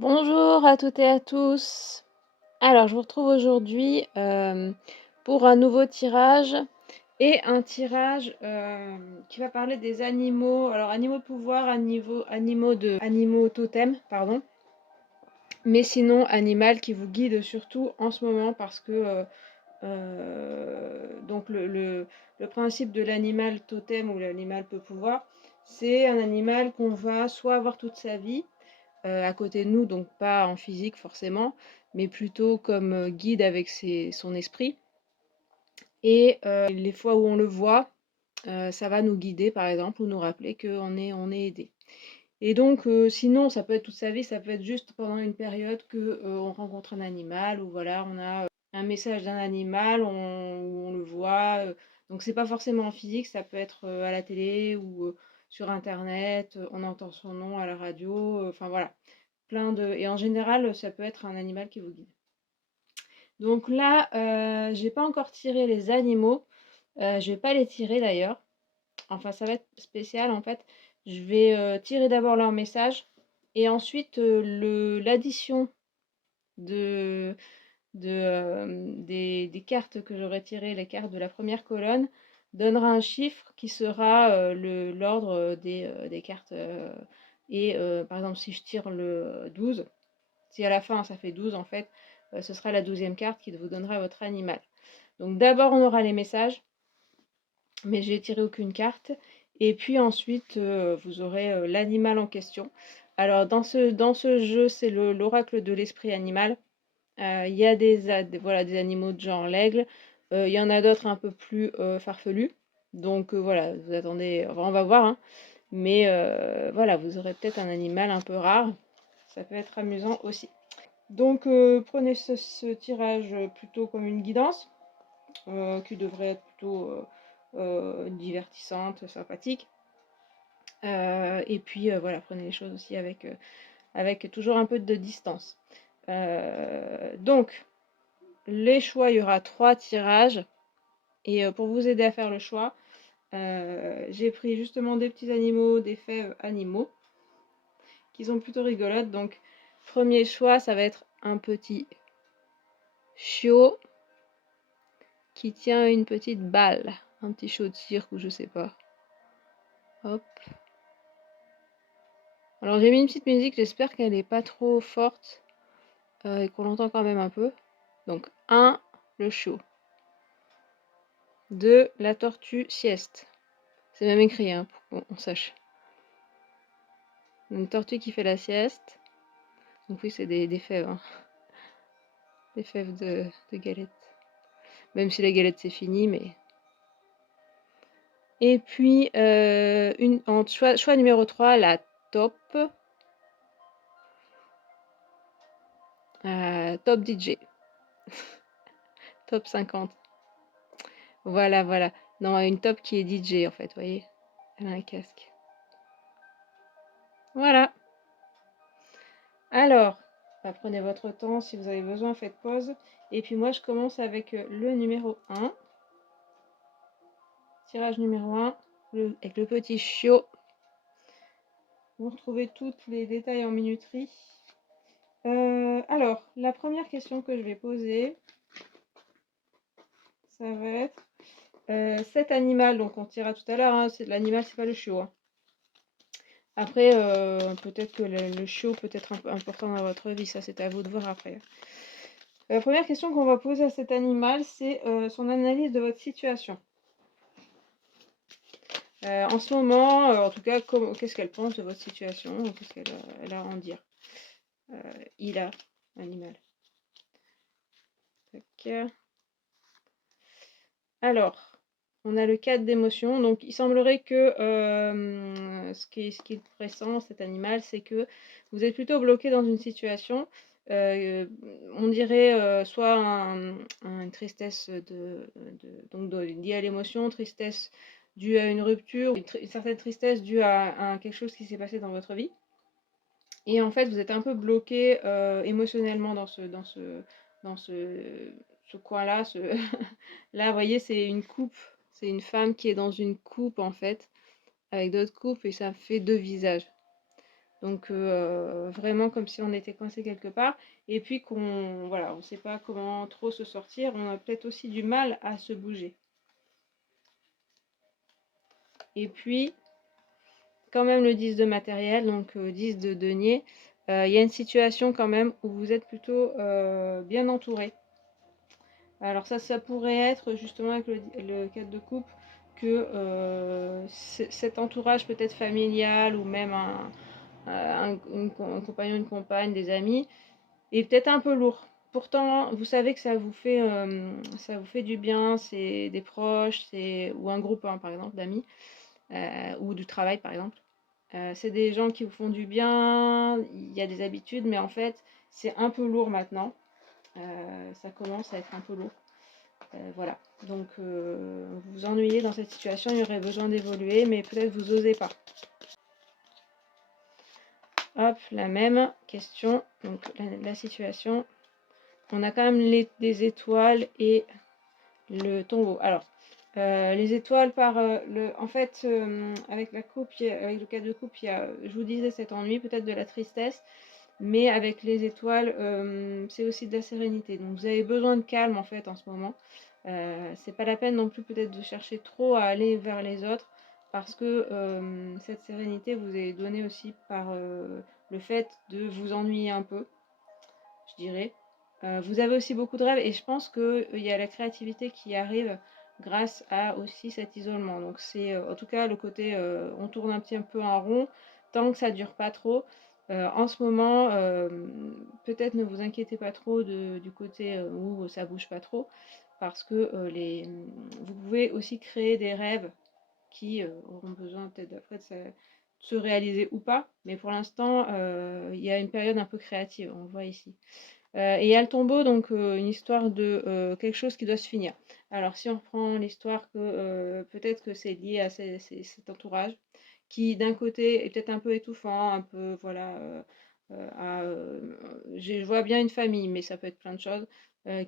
Bonjour à toutes et à tous. Alors, je vous retrouve aujourd'hui pour un nouveau tirage et un tirage qui va parler des animaux. Alors, animaux de pouvoir, animaux totems, pardon. Mais sinon, animal qui vous guide surtout en ce moment parce que donc le principe de l'animal totem ou l'animal peu pouvoir, c'est un animal qu'on va soit avoir toute sa vie à côté de nous, donc pas en physique forcément, mais plutôt comme guide avec son esprit. Et les fois où on le voit, ça va nous guider par exemple ou nous rappeler qu'on est aidé. Et donc sinon ça peut être toute sa vie, ça peut être juste pendant une période que on rencontre un animal ou voilà on a un message d'un animal, où on le voit. Donc c'est pas forcément en physique, ça peut être à la télé ou sur internet, on entend son nom à la radio, enfin voilà. Et en général, ça peut être un animal qui vous guide. Donc là, j'ai pas encore tiré les animaux. Je vais pas les tirer d'ailleurs. Enfin, ça va être spécial en fait. Je vais tirer d'abord leur message et ensuite l'addition de, des cartes que j'aurai tirées, les cartes de la première colonne, donnera un chiffre qui sera l'ordre des cartes. Et par exemple, si je tire le 12, si à la fin ça fait 12 en fait, ce sera la 12e carte qui vous donnera votre animal. Donc d'abord on aura les messages, mais j'ai tiré aucune carte. Et puis ensuite vous aurez l'animal en question. Alors dans ce jeu, c'est l'oracle de l'esprit animal. Il y a voilà, des animaux de genre l'aigle. Il y en a d'autres un peu plus farfelus. Donc voilà, vous attendez, enfin, on va voir, hein. Mais voilà, vous aurez peut-être un animal un peu rare. Ça peut être amusant aussi. Donc prenez ce tirage plutôt comme une guidance, qui devrait être plutôt divertissante, sympathique. Et puis voilà, prenez les choses aussi avec toujours un peu de distance. Donc, les choix, il y aura 3 tirages. Et pour vous aider à faire le choix, j'ai pris justement des petits animaux, des fèves animaux, qui sont plutôt rigolotes. Donc, premier choix, ça va être un petit chiot qui tient une petite balle, un petit chiot de cirque ou je sais pas. Hop. Alors j'ai mis une petite musique, j'espère qu'elle est pas trop forte et qu'on l'entend quand même un peu. Donc 1, le chiot. 2, la tortue sieste. C'est même écrit, hein, pour qu'on sache. Une tortue qui fait la sieste. Donc oui, c'est des fèves, hein. Des fèves de galettes. Même si la galette c'est fini, mais... Et puis, en choix numéro 3, la taupe. Top DJ. Top 50. Voilà, voilà. Non, une taupe qui est DJ en fait, vous voyez. Elle a un casque. Voilà. Alors, prenez votre temps, si vous avez besoin, faites pause. Et puis moi, je commence avec le numéro 1. Tirage numéro 1, avec le petit chiot. Vous retrouvez tous les détails en minuterie. Alors, la première question que je vais poser, ça va être cet animal, donc on tirera tout à l'heure, hein, l'animal, c'est pas le chiot, hein. Après, peut-être que le chiot peut être un peu important dans votre vie, ça c'est à vous de voir après. La première question qu'on va poser à cet animal, c'est son analyse de votre situation. En ce moment, en tout cas, qu'est-ce qu'elle pense de votre situation, qu'est-ce qu'elle a à en dire. Il a, animal. Tac. Alors, on a le 4 d'émotion. Donc, il semblerait que ce qu'il pressent, cet animal, c'est que vous êtes plutôt bloqué dans une situation. On dirait soit une tristesse donc liée à l'émotion, tristesse due à une rupture, une certaine tristesse due à quelque chose qui s'est passé dans votre vie. Et en fait, vous êtes un peu bloqué émotionnellement dans ce coin-là. Là, vous voyez, c'est une coupe. C'est une femme qui est dans une coupe, en fait, avec d'autres coupes, et ça fait deux visages. Donc vraiment comme si on était coincé quelque part. Et puis qu'on voilà, on ne sait pas comment trop se sortir. On a peut-être aussi du mal à se bouger. Et puis quand même le 10 de matériel, donc 10 de denier. Il y a une situation quand même où vous êtes plutôt bien entouré. Alors ça pourrait être justement avec le 4 de coupe que cet entourage peut-être familial ou même un compagnon, une compagne, des amis, est peut-être un peu lourd. Pourtant, vous savez que ça vous fait du bien, c'est des proches, ou un groupe hein, par exemple d'amis, ou du travail par exemple. C'est des gens qui vous font du bien, il y a des habitudes, mais en fait c'est un peu lourd maintenant. Ça commence à être un peu lourd. Voilà, donc vous vous ennuyez dans cette situation, il y aurait besoin d'évoluer, mais peut-être vous osez pas. Hop, la même question, donc la situation. On a quand même des étoiles et le tombeau. Alors, les étoiles en fait, avec la coupe, avec le 4 de coupe, je vous disais cet ennui, peut-être de la tristesse, mais avec les étoiles, c'est aussi de la sérénité. Donc vous avez besoin de calme en fait en ce moment. C'est pas la peine non plus peut-être de chercher trop à aller vers les autres parce que cette sérénité vous est donnée aussi par le fait de vous ennuyer un peu, je dirais. Vous avez aussi beaucoup de rêves et je pense qu'il y a la créativité qui arrive grâce à aussi cet isolement. Donc c'est en tout cas le côté on tourne un petit peu en rond tant que ça dure pas trop. En ce moment, peut-être ne vous inquiétez pas trop du côté où ça bouge pas trop parce que vous pouvez aussi créer des rêves qui auront besoin peut-être après de se réaliser ou pas. Mais pour l'instant, il y a une période un peu créative, on le voit ici. Et il y a le tombeau, donc une histoire de quelque chose qui doit se finir. Alors si on reprend l'histoire que peut-être que c'est lié à cet entourage qui d'un côté est peut-être un peu étouffant, un peu voilà, je vois bien une famille, mais ça peut être plein de choses,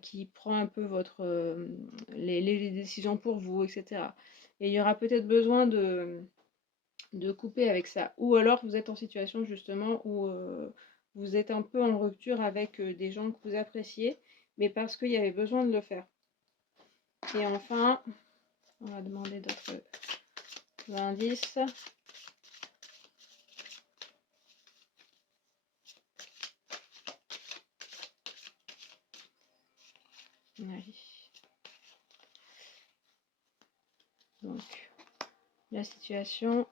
qui prend un peu les décisions pour vous, etc. Et il y aura peut-être besoin de couper avec ça. Ou alors vous êtes en situation justement où vous êtes un peu en rupture avec des gens que vous appréciez, mais parce qu'il y avait besoin de le faire. Et enfin, on va demander d'autres indices. Allez. Donc, la situation,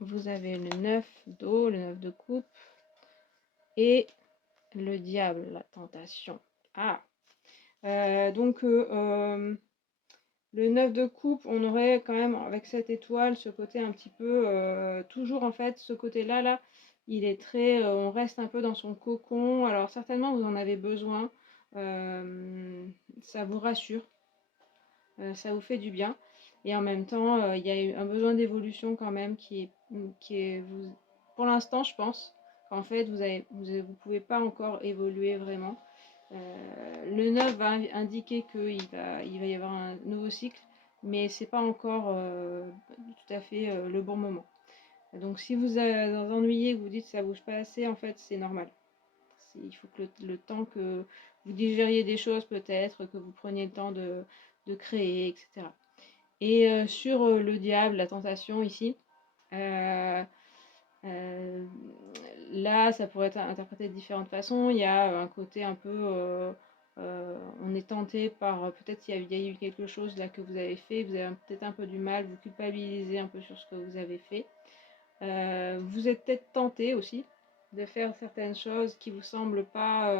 vous avez le 9 d'eau, le 9 de coupe, et le diable, la tentation. Ah, donc le 9 de coupe, on aurait quand même avec cette étoile ce côté un petit peu, toujours en fait, ce côté-là, là, il est très, on reste un peu dans son cocon. Alors certainement vous en avez besoin, ça vous rassure, ça vous fait du bien. Et en même temps, il y a eu un besoin d'évolution quand même pour l'instant, je pense qu'en fait vous pouvez pas encore évoluer vraiment. Le 9 va indiquer qu'il va y avoir un nouveau cycle, mais c'est pas encore tout à fait le bon moment. Donc si vous ennuyez, que vous dites que ça bouge pas assez, en fait c'est normal. Il faut que le temps que vous digériez des choses peut-être, que vous preniez le temps de créer, etc. Et sur le diable, la tentation ici, euh, euh, là, ça pourrait être interprété de différentes façons. Il y a un côté un peu, on est tenté par, peut-être il y a eu quelque chose là que vous avez fait, vous avez peut-être un peu du mal, vous culpabilisez un peu sur ce que vous avez fait. Vous êtes peut-être tenté aussi de faire certaines choses qui vous semblent pas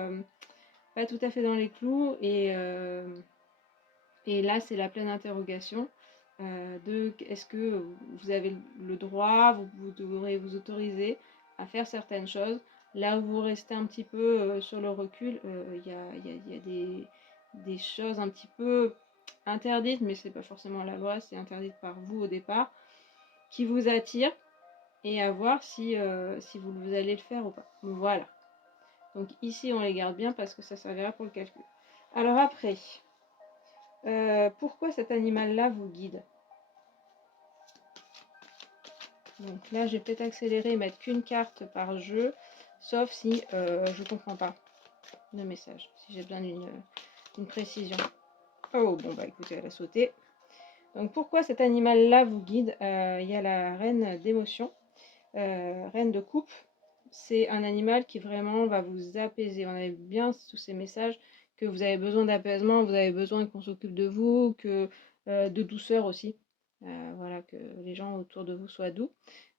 tout à fait dans les clous et là c'est la pleine interrogation de est-ce que vous avez le droit, vous devrez vous autoriser à faire certaines choses. Là où vous restez un petit peu sur le recul, il y a des choses un petit peu interdites, mais c'est pas forcément la loi, c'est interdit par vous au départ, qui vous attirent et à voir si vous allez le faire ou pas. Voilà. Donc ici on les garde bien parce que ça servira pour le calcul. Alors après, pourquoi cet animal-là vous guide? Donc là, j'ai peut-être accéléré et mettre qu'une carte par jeu, sauf si je comprends pas le message, si j'ai besoin d'une précision. Oh, bon bah écoutez, elle a sauté. Donc pourquoi cet animal-là vous guide? Il y a la reine d'émotion, reine de coupe. C'est un animal qui vraiment va vous apaiser. On avait bien tous ces messages que vous avez besoin d'apaisement, vous avez besoin qu'on s'occupe de vous, que de douceur aussi. Voilà, que les gens autour de vous soient doux.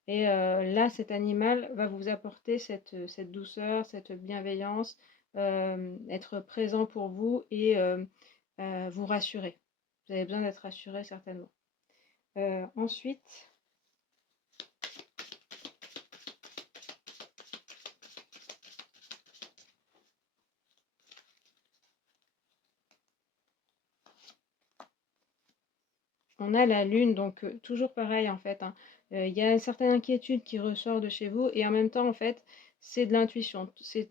Et là, cet animal va vous apporter cette douceur, cette bienveillance, être présent pour vous et vous rassurer. Vous avez besoin d'être rassuré certainement. Ensuite, on a la lune, donc toujours pareil en fait, hein. Il y a une certaine inquiétude qui ressort de chez vous et en même temps en fait c'est de l'intuition. C'est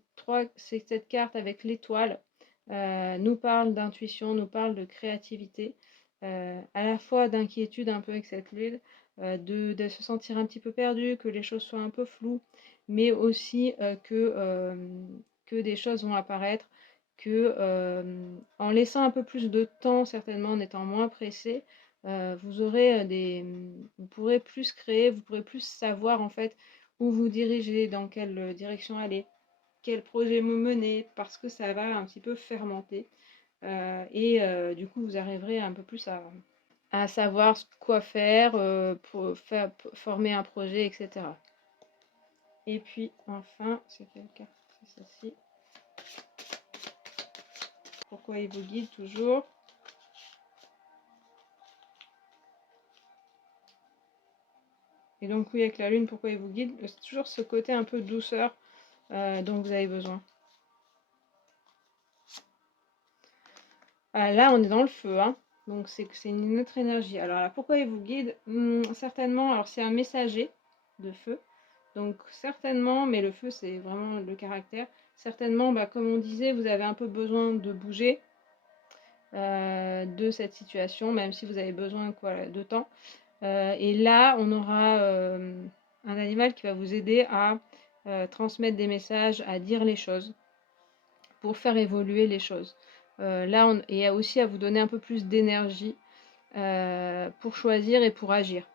cette carte avec l'étoile nous parle d'intuition, nous parle de créativité, à la fois d'inquiétude un peu avec cette lune, de se sentir un petit peu perdu, que les choses soient un peu floues, mais aussi que des choses vont apparaître, que en laissant un peu plus de temps certainement, en étant moins pressé, vous aurez vous pourrez plus créer, vous pourrez plus savoir en fait où vous dirigez, dans quelle direction aller, quel projet vous mener, parce que ça va un petit peu fermenter. Du coup, vous arriverez un peu plus à savoir quoi faire, pour former un projet, etc. Et puis enfin, c'est quelle carte? C'est celle-ci. Pourquoi il vous guide toujours? Et donc oui, avec la lune, pourquoi il vous guide? C'est toujours ce côté un peu douceur dont vous avez besoin. Là, on est dans le feu, hein. Donc c'est une autre énergie. Alors là, pourquoi il vous guide? Certainement, alors c'est un messager de feu. Donc certainement, mais le feu c'est vraiment le caractère. Certainement, bah, comme on disait, vous avez un peu besoin de bouger de cette situation, même si vous avez besoin de temps. Et là, on aura un animal qui va vous aider à transmettre des messages, à dire les choses, pour faire évoluer les choses. Là, et aussi à vous donner un peu plus d'énergie pour choisir et pour agir.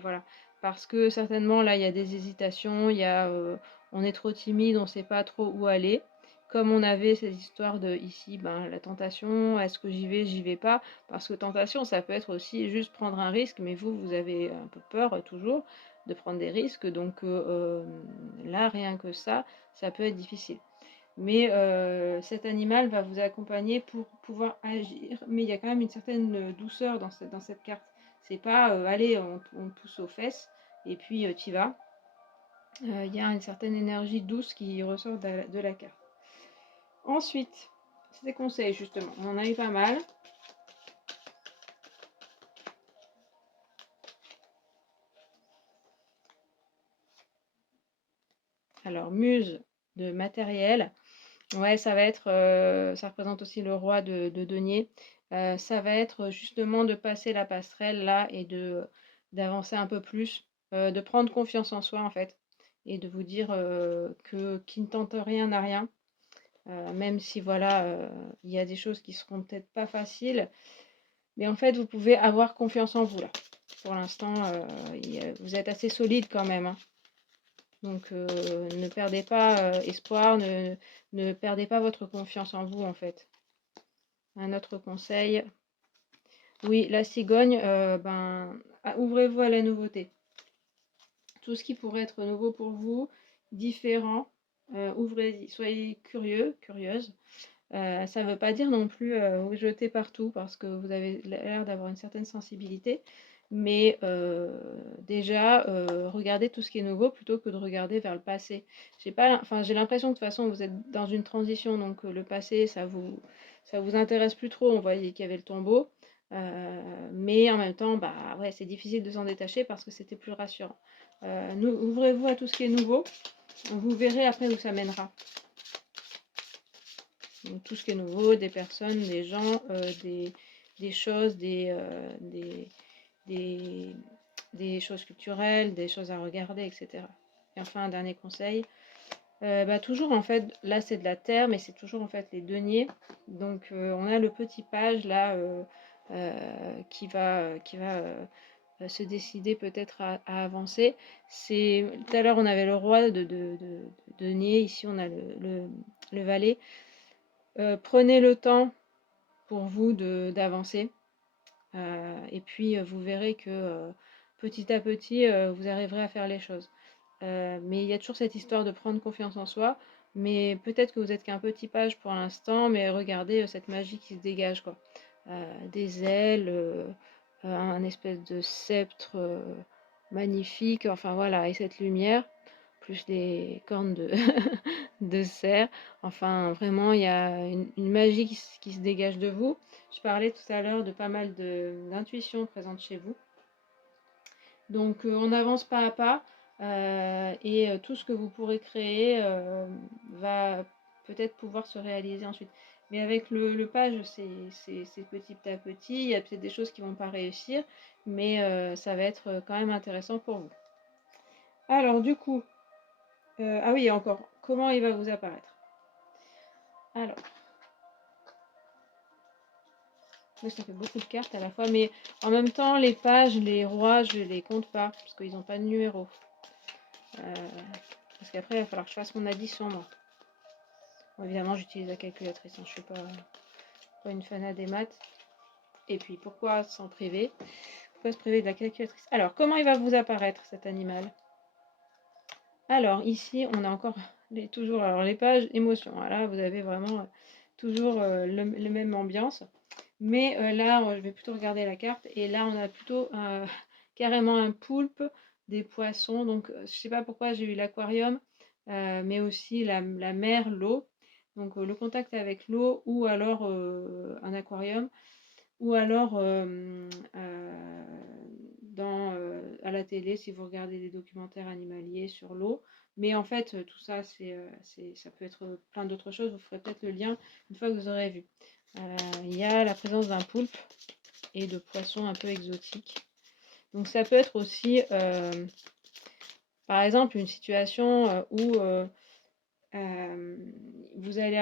Voilà. Parce que certainement, là, il y a des hésitations, on est trop timide, on ne sait pas trop où aller. Comme on avait cette histoire de ici, ben, la tentation, est-ce que j'y vais pas? Parce que tentation, ça peut être aussi juste prendre un risque, mais vous avez un peu peur toujours de prendre des risques. Donc là, rien que ça peut être difficile. Mais cet animal va vous accompagner pour pouvoir agir, mais il y a quand même une certaine douceur dans cette carte. C'est pas allez, on te pousse aux fesses et puis tu y vas. Il y a une certaine énergie douce qui ressort de la carte. Ensuite, c'est des conseils justement. On en a eu pas mal. Alors, muse de matériel. Ouais, ça va être, ça représente aussi le roi de denier. Ça va être justement de passer la passerelle là et d'avancer un peu plus, de prendre confiance en soi en fait et de vous dire que qui ne tente rien n'a rien. Même si voilà, il y a des choses qui seront peut-être pas faciles, mais en fait vous pouvez avoir confiance en vous là. Pour l'instant, vous êtes assez solide quand même, hein. Donc ne perdez pas espoir, ne perdez pas votre confiance en vous en fait. Un autre conseil, oui, la cigogne, ouvrez-vous à la nouveauté. Tout ce qui pourrait être nouveau pour vous, différent, ouvrez-y, soyez curieux, curieuse. Ça ne veut pas dire non plus vous jeter partout parce que vous avez l'air d'avoir une certaine sensibilité, mais déjà regardez tout ce qui est nouveau plutôt que de regarder vers le passé. J'ai l'impression que de toute façon vous êtes dans une transition, donc le passé ça vous intéresse plus trop. On voyait qu'il y avait le tombeau, mais en même temps, bah ouais, c'est difficile de s'en détacher parce que c'était plus rassurant. Ouvrez-vous à tout ce qui est nouveau, vous verrez après où ça mènera. Donc, tout ce qui est nouveau, des personnes, des gens, des choses, des des choses culturelles, des choses à regarder, etc. Et enfin, un dernier conseil, toujours en fait, là c'est de la terre, mais c'est toujours en fait les deniers. Donc on a le petit page là qui va se décider peut-être à avancer. Tout à l'heure on avait le roi de denier, ici on a le valet. Prenez le temps pour vous d'avancer. Et puis vous verrez que petit à petit vous arriverez à faire les choses. Mais il y a toujours cette histoire de prendre confiance en soi. Mais peut-être que vous êtes qu'un petit page pour l'instant, mais regardez cette magie qui se dégage, quoi. Des ailes, un espèce de sceptre magnifique, enfin voilà, et cette lumière, plus des cornes de cerf. Enfin, vraiment, il y a une magie qui se dégage de vous. Je parlais tout à l'heure de pas mal d'intuitions présentes chez vous. Donc on avance pas à pas et tout ce que vous pourrez créer va peut-être pouvoir se réaliser ensuite. Mais avec le page, c'est petit à petit. Il y a peut-être des choses qui vont pas réussir, mais ça va être quand même intéressant pour vous. Alors du coup, ah oui, encore, comment il va vous apparaître? Alors, oui, ça fait beaucoup de cartes à la fois, mais en même temps, les pages, les rois, je les compte pas, parce qu'ils n'ont pas de numéro. Parce qu'après, il va falloir que je fasse mon addition, moi. Bon, évidemment, j'utilise la calculatrice, hein, je suis pas une fanat des maths. Et puis, pourquoi s'en priver? Pourquoi se priver de la calculatrice? Alors, comment il va vous apparaître, cet animal? Alors, ici, on a encore toujours les pages émotions. Voilà, vous avez vraiment toujours le même ambiance. Mais là, je vais plutôt regarder la carte. Et là, on a plutôt carrément un poulpe, des poissons. Donc, je sais pas pourquoi j'ai eu l'aquarium, mais aussi la mer, l'eau. Donc, le contact avec l'eau ou alors un aquarium. Ou alors à la télé, si vous regardez des documentaires animaliers sur l'eau. Mais en fait, tout ça, ça peut être plein d'autres choses. Vous ferez peut-être le lien une fois que vous aurez vu. Il y a la présence d'un poulpe et de poissons un peu exotiques. Donc ça peut être aussi, par exemple, une situation où vous allez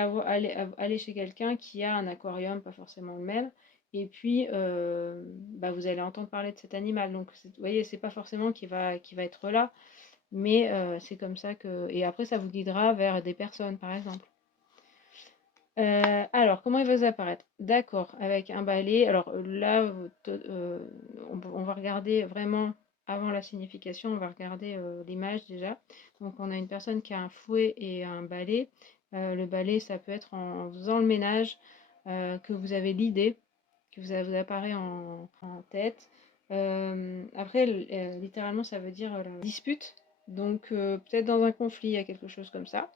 aller chez quelqu'un qui a un aquarium, pas forcément le même, et puis vous allez entendre parler de cet animal. Donc vous voyez, c'est pas forcément qui va être là, mais c'est comme ça que. Et après, ça vous guidera vers des personnes, par exemple. Alors, comment il va vous apparaître? D'accord, avec un balai. Alors là, on va regarder vraiment, avant la signification, on va regarder l'image déjà. Donc on a une personne qui a un fouet et un balai. Le balai, ça peut être en faisant le ménage, que vous avez l'idée, que vous apparaît en tête. Après, littéralement, ça veut dire la dispute. Donc peut-être dans un conflit, il y a quelque chose comme ça.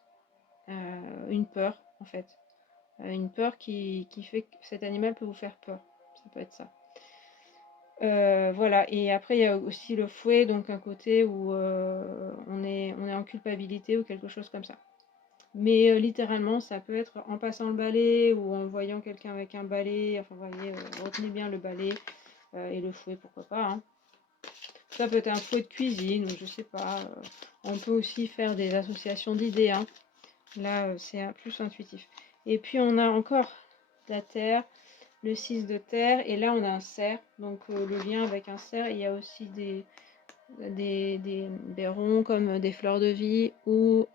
Une peur, en fait. Une peur qui fait que cet animal peut vous faire peur. Ça peut être ça. Voilà, et après il y a aussi le fouet, donc un côté où on est en culpabilité ou quelque chose comme ça. Mais littéralement, ça peut être en passant le balai ou en voyant quelqu'un avec un balai. Enfin, vous voyez, retenez bien le balai et le fouet, pourquoi pas, hein. Ça peut être un fouet de cuisine ou je sais pas. On peut aussi faire des associations d'idées, hein. Là, c'est plus intuitif. Et puis on a encore la terre, le 6 de terre, et là on a un cerf. Donc le lien avec un cerf, il y a aussi des ronds comme des fleurs de vie ou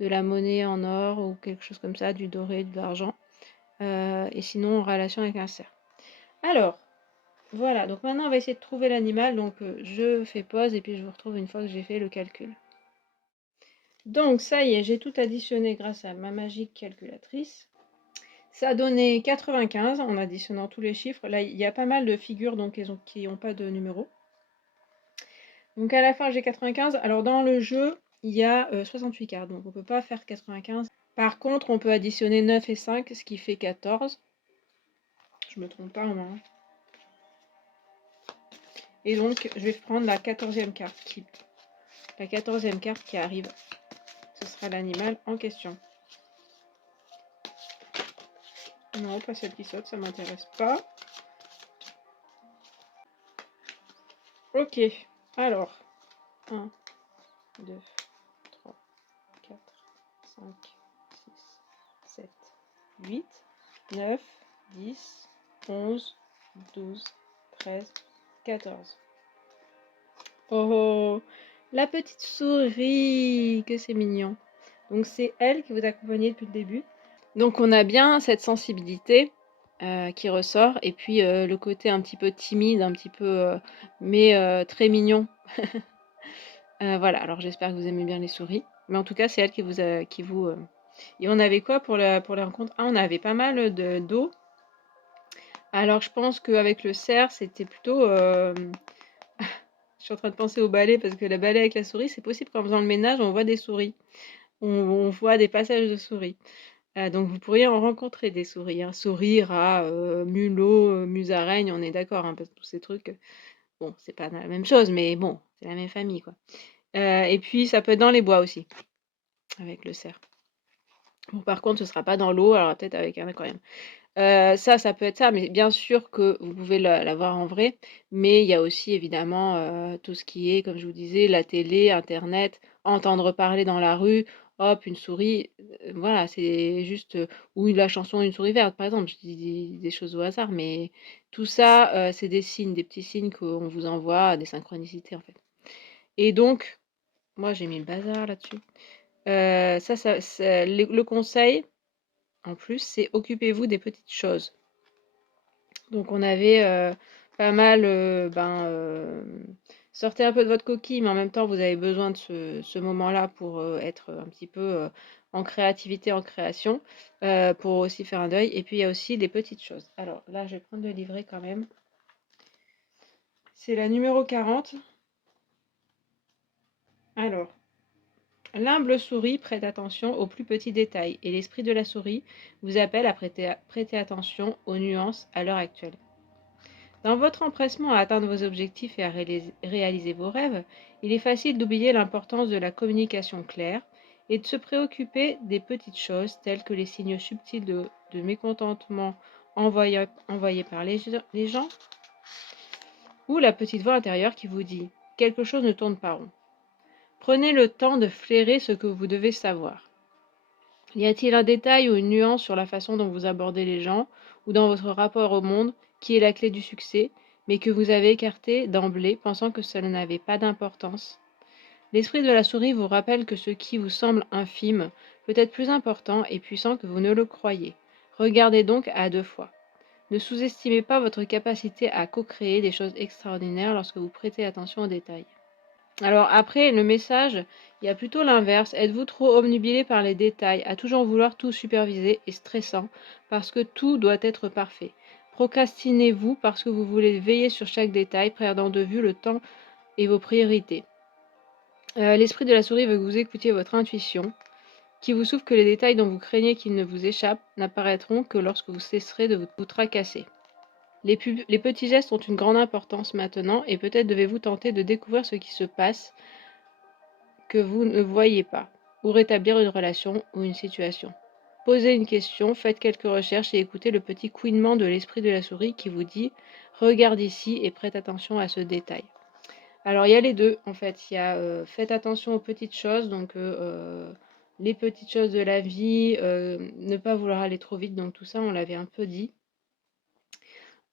de la monnaie en or ou quelque chose comme ça, du doré, de l'argent. Et sinon en relation avec un cerf. Alors, voilà, donc maintenant on va essayer de trouver l'animal. Donc je fais pause et puis je vous retrouve une fois que j'ai fait le calcul. Donc ça y est, j'ai tout additionné grâce à ma magique calculatrice. Ça a donné 95 en additionnant tous les chiffres. Là, il y a pas mal de figures donc, qui n'ont pas de numéro. Donc à la fin, j'ai 95. Alors dans le jeu, il y a 68 cartes, donc on ne peut pas faire 95. Par contre, on peut additionner 9 et 5, ce qui fait 14. Je me trompe pas en main. Et donc, je vais prendre la 14e carte. La 14e carte qui arrive. Ce sera l'animal en question. Non, pas celle qui saute, ça m'intéresse pas. Ok, alors, 1, 2, 3, 4, 5, 6, 7, 8, 9, 10, 11, 12, 13, 14. Oh, oh, la petite souris, que c'est mignon. Donc c'est elle qui vous accompagnait depuis le début. Donc on a bien cette sensibilité qui ressort et puis le côté un petit peu timide, un petit peu mais très mignon. Voilà, alors j'espère que vous aimez bien les souris. Mais en tout cas, c'est elle qui vous. Et on avait quoi pour les rencontres? Ah, on avait pas mal d'eau. Alors je pense qu'avec le cerf, c'était plutôt. Je suis en train de penser au balai parce que le balai avec la souris, c'est possible qu'en faisant le ménage, on voit des souris. On voit des passages de souris. Donc vous pourriez en rencontrer des souris, hein. Souris, rats, mulots, musaraignes, on est d'accord, hein, parce que tous ces trucs, bon, c'est pas la même chose, mais bon, c'est la même famille, quoi. Et puis ça peut être dans les bois aussi, avec le cerf. Bon, par contre, ce sera pas dans l'eau, alors peut-être avec un aquarium. Ça peut être ça, mais bien sûr que vous pouvez la voir en vrai, mais il y a aussi évidemment, tout ce qui est, comme je vous disais, la télé, internet, entendre parler dans la rue. Hop, une souris, voilà, c'est juste, ou la chanson «Une souris verte», par exemple. Je dis des choses au hasard, mais tout ça, c'est des signes, des petits signes qu'on vous envoie, des synchronicités, en fait. Et donc, moi j'ai mis le bazar là-dessus. Ça le conseil, en plus, c'est occupez-vous des petites choses. Donc on avait pas mal, sortez un peu de votre coquille, mais en même temps, vous avez besoin de ce moment-là pour être un petit peu en créativité, en création, pour aussi faire un deuil. Et puis il y a aussi les petites choses. Alors là, je vais prendre le livret quand même. C'est la numéro 40. Alors, l'humble souris prête attention aux plus petits détails, et l'esprit de la souris vous appelle à prêter attention aux nuances à l'heure actuelle. Dans votre empressement à atteindre vos objectifs et à réaliser vos rêves, il est facile d'oublier l'importance de la communication claire et de se préoccuper des petites choses telles que les signes subtils de mécontentement envoyés par les gens ou la petite voix intérieure qui vous dit quelque chose ne tourne pas rond. Prenez le temps de flairer ce que vous devez savoir. Y a-t-il un détail ou une nuance sur la façon dont vous abordez les gens ou dans votre rapport au monde qui est la clé du succès, mais que vous avez écarté d'emblée pensant que cela n'avait pas d'importance? L'esprit de la souris vous rappelle que ce qui vous semble infime peut être plus important et puissant que vous ne le croyez. Regardez donc à deux fois. Ne sous-estimez pas votre capacité à co-créer des choses extraordinaires lorsque vous prêtez attention aux détails. Alors après, le message, il y a plutôt l'inverse. Êtes-vous trop obnubilé par les détails, à toujours vouloir tout superviser et stressant, parce que tout doit être parfait? Procrastinez-vous parce que vous voulez veiller sur chaque détail, perdant de vue le temps et vos priorités. L'esprit de la souris veut que vous écoutiez votre intuition, qui vous souffle que les détails dont vous craignez qu'ils ne vous échappent n'apparaîtront que lorsque vous cesserez de vous tracasser. Les petits gestes ont une grande importance maintenant, et peut-être devez-vous tenter de découvrir ce qui se passe que vous ne voyez pas, ou rétablir une relation ou une situation. Posez une question, faites quelques recherches et écoutez le petit couinement de l'esprit de la souris qui vous dit regarde ici et prête attention à ce détail. Alors il y a les deux en fait, il y a faites attention aux petites choses, donc les petites choses de la vie, ne pas vouloir aller trop vite, donc tout ça on l'avait un peu dit.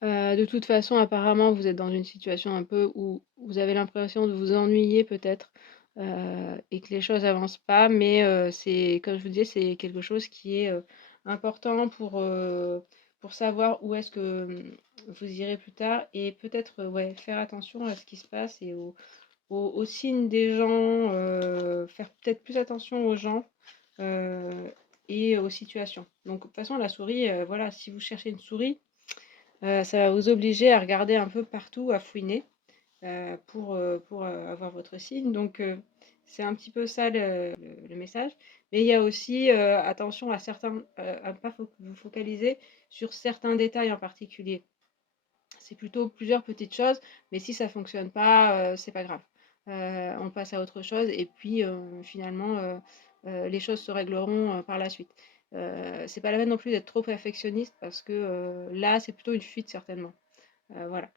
De toute façon, apparemment, vous êtes dans une situation un peu où vous avez l'impression de vous ennuyer peut-être, et que les choses avancent pas, mais c'est comme je vous disais, c'est quelque chose qui est, important pour savoir où est-ce que, vous irez plus tard et peut-être, ouais, faire attention à ce qui se passe et aux signes des gens, faire peut-être plus attention aux gens, heu et aux situations. Donc de toute façon, la souris, voilà, si vous cherchez une souris, ça va vous obliger à regarder un peu partout, à fouiner, pour avoir votre signe. Donc c'est un petit peu ça le message. Mais il y a aussi, attention à certains, à pas vous focaliser sur certains détails en particulier. C'est plutôt plusieurs petites choses, mais si ça fonctionne pas, c'est pas grave. On passe à autre chose et puis, finalement, les choses se régleront, par la suite. C'est pas la peine non plus d'être trop perfectionniste parce que, là, c'est plutôt une fuite certainement. Voilà.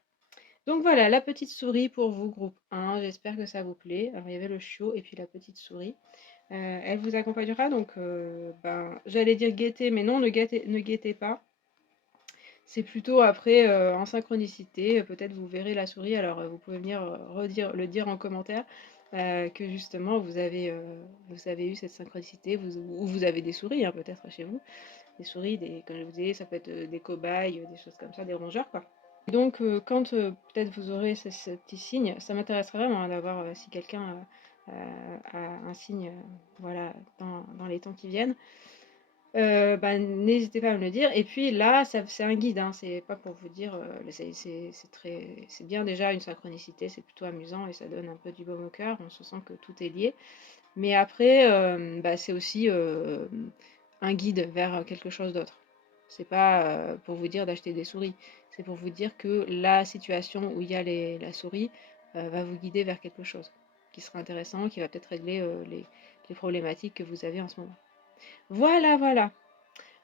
Donc voilà, la petite souris pour vous, groupe 1. J'espère que ça vous plaît. Alors, il y avait le chiot et puis la petite souris. Elle vous accompagnera, donc ben, j'allais dire guetter, mais non, ne guettez pas. C'est plutôt après en synchronicité. Peut-être vous verrez la souris, alors vous pouvez venir le dire en commentaire que justement vous avez eu cette synchronicité, ou vous avez des souris, hein, peut-être chez vous. Des souris, comme je vous disais, ça peut être des cobayes, des choses comme ça, des rongeurs, quoi. Donc, quand peut-être vous aurez ce petit signe, ça m'intéresserait vraiment, hein, d'avoir si quelqu'un a un signe, voilà, dans les temps qui viennent. Bah, n'hésitez pas à me le dire. Et puis là, c'est un guide, hein, c'est pas pour vous dire, c'est bien déjà une synchronicité, c'est plutôt amusant et ça donne un peu du baume au cœur, on se sent que tout est lié. Mais après, bah, c'est aussi un guide vers quelque chose d'autre. C'est pas pour vous dire d'acheter des souris, c'est pour vous dire que la situation où il y a la souris va vous guider vers quelque chose qui sera intéressant, qui va peut-être régler les problématiques que vous avez en ce moment. Voilà, voilà.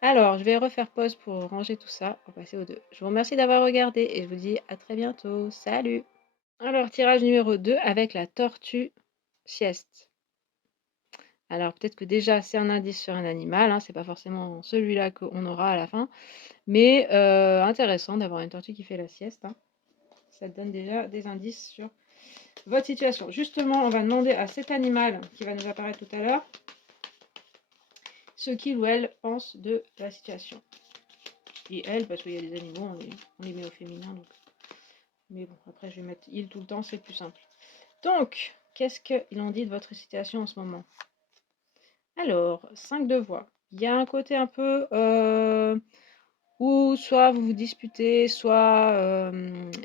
Alors, je vais refaire pause pour ranger tout ça. On va passer aux deux. Je vous remercie d'avoir regardé et je vous dis à très bientôt. Salut! Alors, tirage numéro 2 avec la tortue sieste. Alors, peut-être que déjà, c'est un indice sur un animal, hein, c'est pas forcément celui-là qu'on aura à la fin, mais intéressant d'avoir une tortue qui fait la sieste, hein. Ça donne déjà des indices sur votre situation. Justement, on va demander à cet animal qui va nous apparaître tout à l'heure ce qu'il ou elle pense de la situation. Et elle, parce qu'il y a des animaux, on les met au féminin. Donc. Mais bon, après, je vais mettre il tout le temps, c'est plus simple. Donc, qu'est-ce qu'il en dit de votre situation en ce moment? Alors, 5 de voix. Il y a un côté un peu où soit vous vous disputez, soit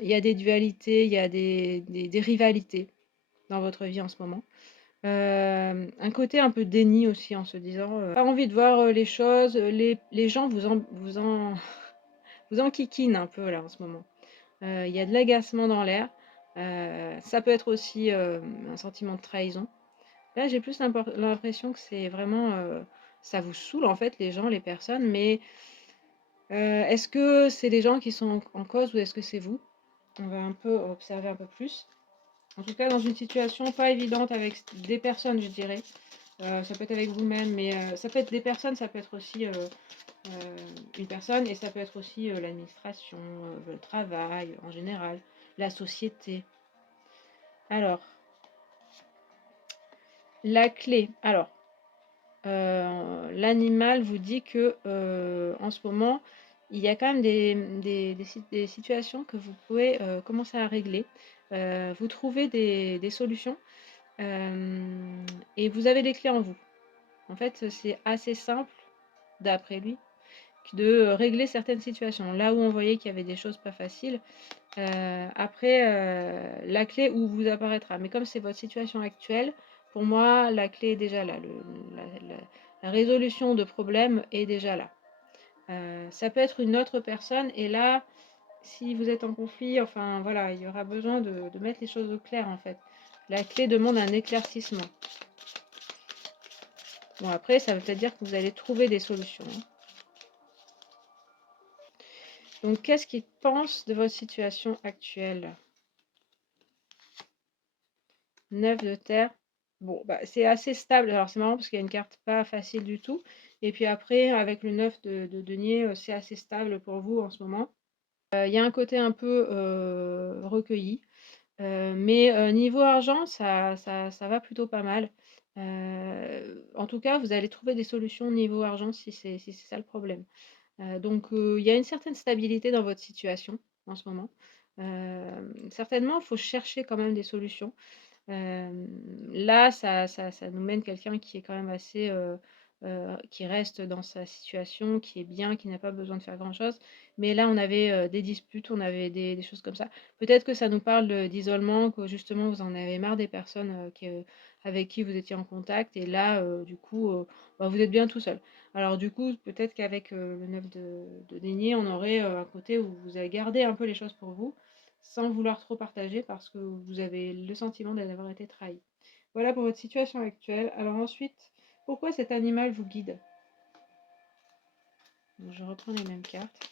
il y a des dualités, il y a des rivalités dans votre vie en ce moment. Un côté un peu déni aussi en se disant pas envie de voir les choses, les gens vous enquiquinent un peu là en ce moment. Il y a de l'agacement dans l'air. Ça peut être aussi un sentiment de trahison. Là, j'ai plus l'impression que c'est vraiment ça vous saoule en fait les gens, les personnes, mais est-ce que c'est les gens qui sont en cause ou est-ce que c'est vous? On va un peu observer un peu plus. En tout cas, dans une situation pas évidente avec des personnes, je dirais. Ça peut être avec vous-même, mais ça peut être des personnes, ça peut être aussi une personne, et ça peut être aussi l'administration, le travail en général, la société. Alors, la clé. Alors, l'animal vous dit que en ce moment, il y a quand même des situations que vous pouvez commencer à régler. Vous trouvez des solutions et vous avez les clés en vous. En fait, c'est assez simple, d'après lui, de régler certaines situations. Là où on voyait qu'il y avait des choses pas faciles, après, la clé où vous apparaîtra. Mais comme c'est votre situation actuelle, pour moi, la clé est déjà là. La résolution de problème est déjà là. Ça peut être une autre personne, et là, si vous êtes en conflit, enfin voilà, il y aura besoin de mettre les choses au clair en fait. La clé demande un éclaircissement. Bon, après, ça veut peut-être dire que vous allez trouver des solutions, hein. Donc, qu'est-ce qu'il pense de votre situation actuelle? 9 de terre. Bon, bah, c'est assez stable. Alors, c'est marrant parce qu'il y a une carte pas facile du tout. Et puis après, avec le 9 de denier, c'est assez stable pour vous en ce moment. Il y a un côté un peu recueilli. Mais niveau argent, ça va plutôt pas mal. En tout cas, vous allez trouver des solutions niveau argent si c'est ça le problème. Donc, il y a une certaine stabilité dans votre situation en ce moment. Certainement, il faut chercher quand même des solutions. Là, ça nous mène quelqu'un qui est quand même assez, qui reste dans sa situation, qui est bien, qui n'a pas besoin de faire grand-chose. Mais là, on avait, des disputes, on avait des choses comme ça. Peut-être que ça nous parle d'isolement, que justement vous en avez marre des personnes, avec qui vous étiez en contact, et là, du coup, bah, vous êtes bien tout seul. Alors du coup, peut-être qu'avec, le 9 de denier, on aurait, un côté où vous allez garder un peu les choses pour vous, sans vouloir trop partager parce que vous avez le sentiment d'avoir été trahi. Voilà pour votre situation actuelle. Alors ensuite, pourquoi cet animal vous guide? Je reprends les mêmes cartes.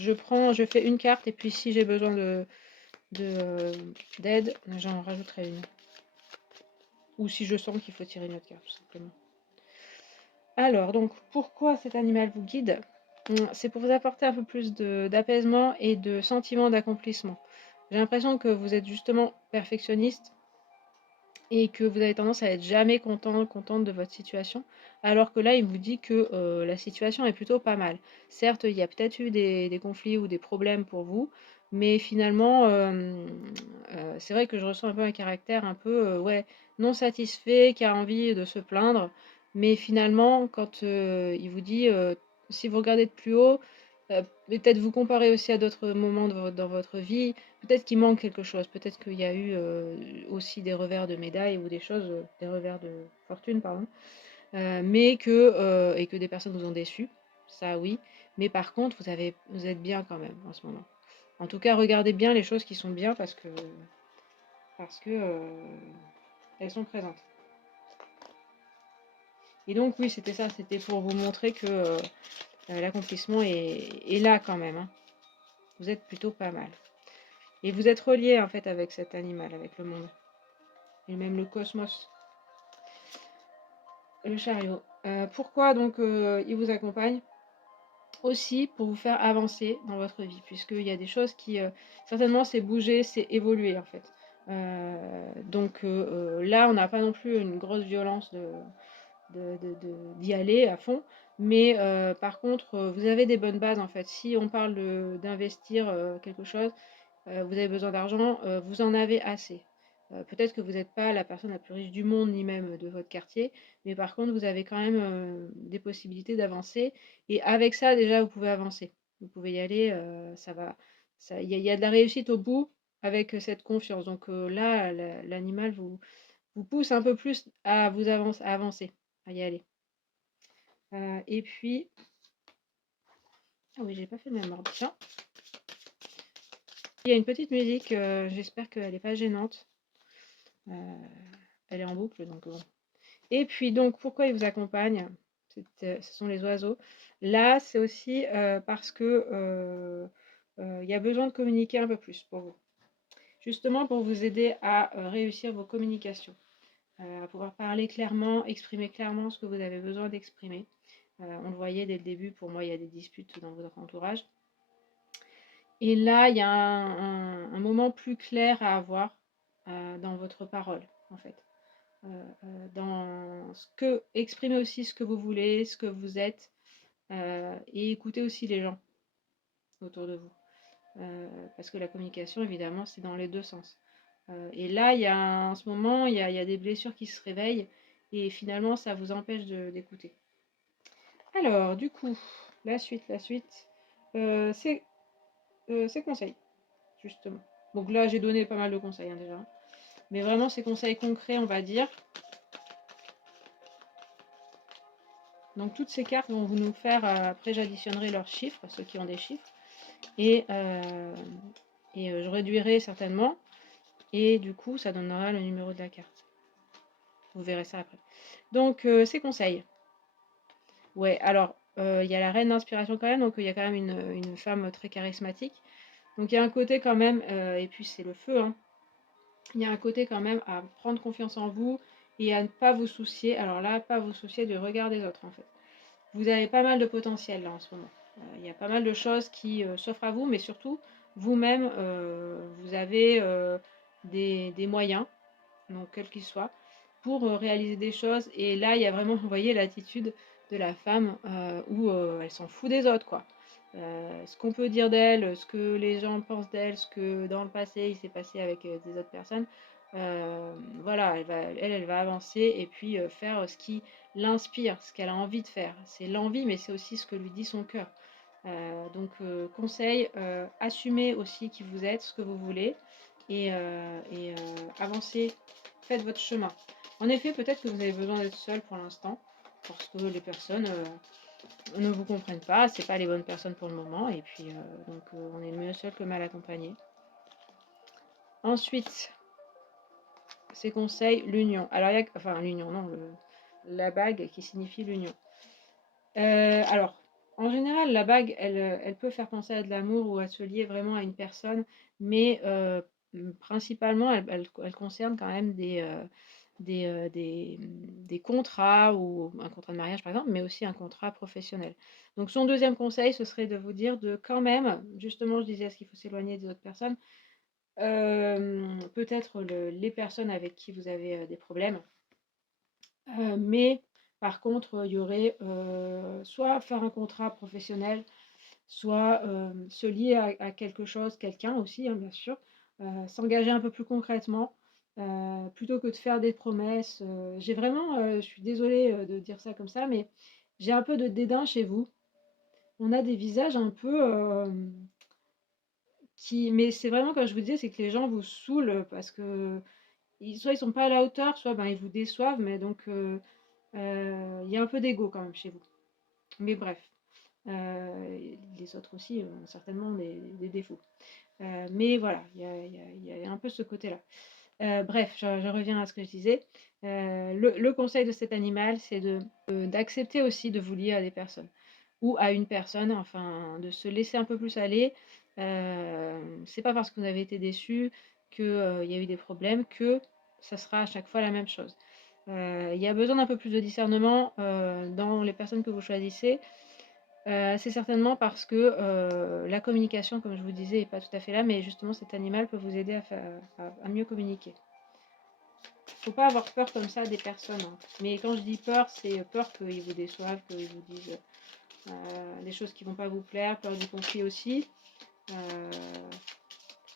je fais une carte et puis si j'ai besoin d'aide, j'en rajouterai une. Ou si je sens qu'il faut tirer une autre carte, tout simplement. Alors, donc, pourquoi cet animal vous guide? C'est pour vous apporter un peu plus d'apaisement et de sentiment d'accomplissement. J'ai l'impression que vous êtes justement perfectionniste et que vous avez tendance à être jamais contente de votre situation, alors que là, il vous dit que la situation est plutôt pas mal. Certes, il y a peut-être eu des conflits ou des problèmes pour vous, mais finalement, c'est vrai que je ressens un peu un caractère un peu, ouais, non satisfait, qui a envie de se plaindre, mais finalement, quand il vous dit, si vous regardez de plus haut, peut-être vous comparer aussi à d'autres moments dans votre vie, peut-être qu'il manque quelque chose, peut-être qu'il y a eu aussi des revers de médaille ou des choses, des revers de fortune, pardon, et que des personnes vous ont déçu, ça oui, mais par contre vous êtes bien quand même en ce moment. En tout cas, regardez bien les choses qui sont bien parce que elles sont présentes. Et donc oui, c'était ça, c'était pour vous montrer que l'accomplissement est là quand même, hein. Vous êtes plutôt pas mal. Et vous êtes relié en fait avec cet animal, avec le monde. Et même le cosmos. Le chariot. Pourquoi donc il vous accompagne? Aussi pour vous faire avancer dans votre vie, puisqu'il y a des choses qui, certainement c'est bouger, c'est évoluer en fait. Donc là, on n'a pas non plus une grosse violence d'y aller à fond, mais par contre, vous avez des bonnes bases en fait. Si on parle d'investir quelque chose, vous avez besoin d'argent, vous en avez assez. Peut-être que vous n'êtes pas la personne la plus riche du monde, ni même de votre quartier, mais par contre, vous avez quand même des possibilités d'avancer. Et avec ça, déjà, vous pouvez avancer. Vous pouvez y aller, ça va. Il y a de la réussite au bout avec cette confiance. Donc là, l'animal vous pousse un peu plus à à avancer, à y aller. Et puis, ah oui, j'ai pas fait le même ordre. Tiens, il y a une petite musique, j'espère qu'elle n'est pas gênante. Elle est en boucle, donc bon. Et puis donc, pourquoi ils vous accompagnent? Ce sont les oiseaux. Là, c'est aussi parce que il y a besoin de communiquer un peu plus pour vous. Justement pour vous aider à réussir vos communications, à pouvoir parler clairement, exprimer clairement ce que vous avez besoin d'exprimer. On le voyait dès le début, pour moi, il y a des disputes dans votre entourage. Et là, il y a un moment plus clair à avoir dans votre parole, en fait. Dans exprimer aussi ce que vous voulez, ce que vous êtes, et écouter aussi les gens autour de vous. Parce que la communication, évidemment, c'est dans les deux sens. Et là, en ce moment, il y a des blessures qui se réveillent, et finalement, ça vous empêche d'écouter. Alors, du coup, la suite, c'est conseils, justement. Donc là, j'ai donné pas mal de conseils, hein, déjà. Mais vraiment, ces conseils concrets, on va dire. Donc toutes ces cartes vont vous nous faire, après j'additionnerai leurs chiffres, ceux qui ont des chiffres, et, je réduirai certainement, et du coup ça donnera le numéro de la carte. Vous verrez ça après. Donc ces conseils. Ouais, alors il y a la reine d'inspiration quand même, donc il y a quand même une femme très charismatique. Donc il y a un côté quand même, et puis c'est le feu, hein. Il y a un côté quand même à prendre confiance en vous et à ne pas vous soucier, alors là, pas vous soucier du regard des autres en fait. Vous avez pas mal de potentiel là en ce moment. Il y a pas mal de choses qui s'offrent à vous, mais surtout, vous-même, vous avez des moyens, donc quels qu'ils soient, pour réaliser des choses. Et là, il y a vraiment, vous voyez, l'attitude de la femme où elle s'en fout des autres, quoi. Ce qu'on peut dire d'elle, ce que les gens pensent d'elle, ce que dans le passé il s'est passé avec des autres personnes, voilà, elle va avancer et puis faire ce qui l'inspire, ce qu'elle a envie de faire. C'est l'envie, mais c'est aussi ce que lui dit son cœur. Donc, conseil, assumez aussi qui vous êtes, ce que vous voulez, et avancez, faites votre chemin. En effet, peut-être que vous avez besoin d'être seul pour l'instant, parce que les personnes ne vous comprennent pas, c'est pas les bonnes personnes pour le moment, et puis donc on est mieux seul que mal accompagné. Ensuite, ces conseils, l'union. Alors, enfin, l'union, non, la bague qui signifie l'union. Alors, en général, la bague, elle peut faire penser à de l'amour ou à se lier vraiment à une personne, mais principalement, elle concerne quand même des contrats ou un contrat de mariage, par exemple, mais aussi un contrat professionnel. Donc son deuxième conseil, ce serait de vous dire de quand même, justement, je disais, est-ce qu'il faut s'éloigner des autres personnes? Peut-être les personnes avec qui vous avez des problèmes. Mais par contre, il y aurait soit faire un contrat professionnel, soit se lier à quelque chose, quelqu'un aussi, hein, bien sûr, s'engager un peu plus concrètement, plutôt que de faire des promesses. J'ai vraiment, je suis désolée de dire ça comme ça, mais j'ai un peu de dédain chez vous. On a des visages un peu mais c'est vraiment comme je vous disais, c'est que les gens vous saoulent parce que soit ils sont pas à la hauteur, soit ben, ils vous déçoivent, mais donc il y a un peu d'ego quand même chez vous. Mais bref, les autres aussi ont certainement des défauts. Mais voilà, il y a un peu ce côté-là. Bref, je reviens à ce que je disais. Le conseil de cet animal, c'est d'accepter aussi de vous lier à des personnes ou à une personne, enfin, de se laisser un peu plus aller. C'est pas parce que vous avez été déçu qu'il y a eu des problèmes que ça sera à chaque fois la même chose. Il y a besoin d'un peu plus de discernement dans les personnes que vous choisissez. C'est certainement parce que la communication, comme je vous disais, n'est pas tout à fait là, mais justement cet animal peut vous aider à mieux communiquer. Faut pas avoir peur comme ça des personnes, hein. Mais quand je dis peur, c'est peur qu'ils vous déçoivent, qu'ils vous disent des choses qui vont pas vous plaire, peur du conflit aussi. Euh,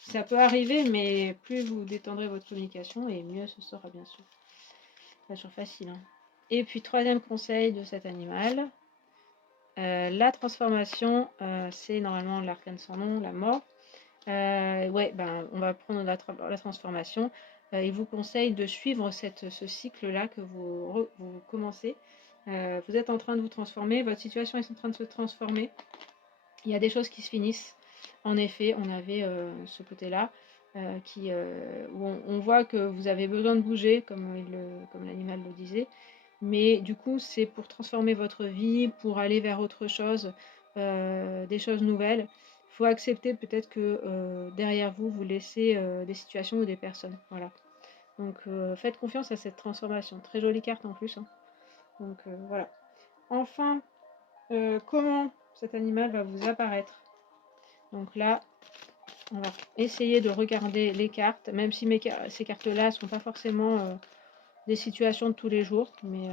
Ça peut arriver, mais plus vous détendrez votre communication, et mieux ce sera, bien sûr. Pas toujours facile, hein. Et puis, troisième conseil de cet animal, la transformation, c'est normalement l'arcane sans nom, la mort. Ouais, ben, on va prendre la transformation. Il vous conseille de suivre ce cycle-là que vous commencez. Vous êtes en train de vous transformer, votre situation est en train de se transformer. Il y a des choses qui se finissent. En effet, on avait ce côté-là où on voit que vous avez besoin de bouger, comme l'animal le disait. Mais du coup, c'est pour transformer votre vie, pour aller vers autre chose, des choses nouvelles. Il faut accepter peut-être que derrière vous, vous laissez des situations ou des personnes. Voilà. Donc faites confiance à cette transformation. Très jolie carte en plus, hein. Donc voilà. Enfin, comment cet animal va vous apparaître? Donc là, on va essayer de regarder les cartes, même si ces cartes-là ne sont pas forcément des situations de tous les jours, mais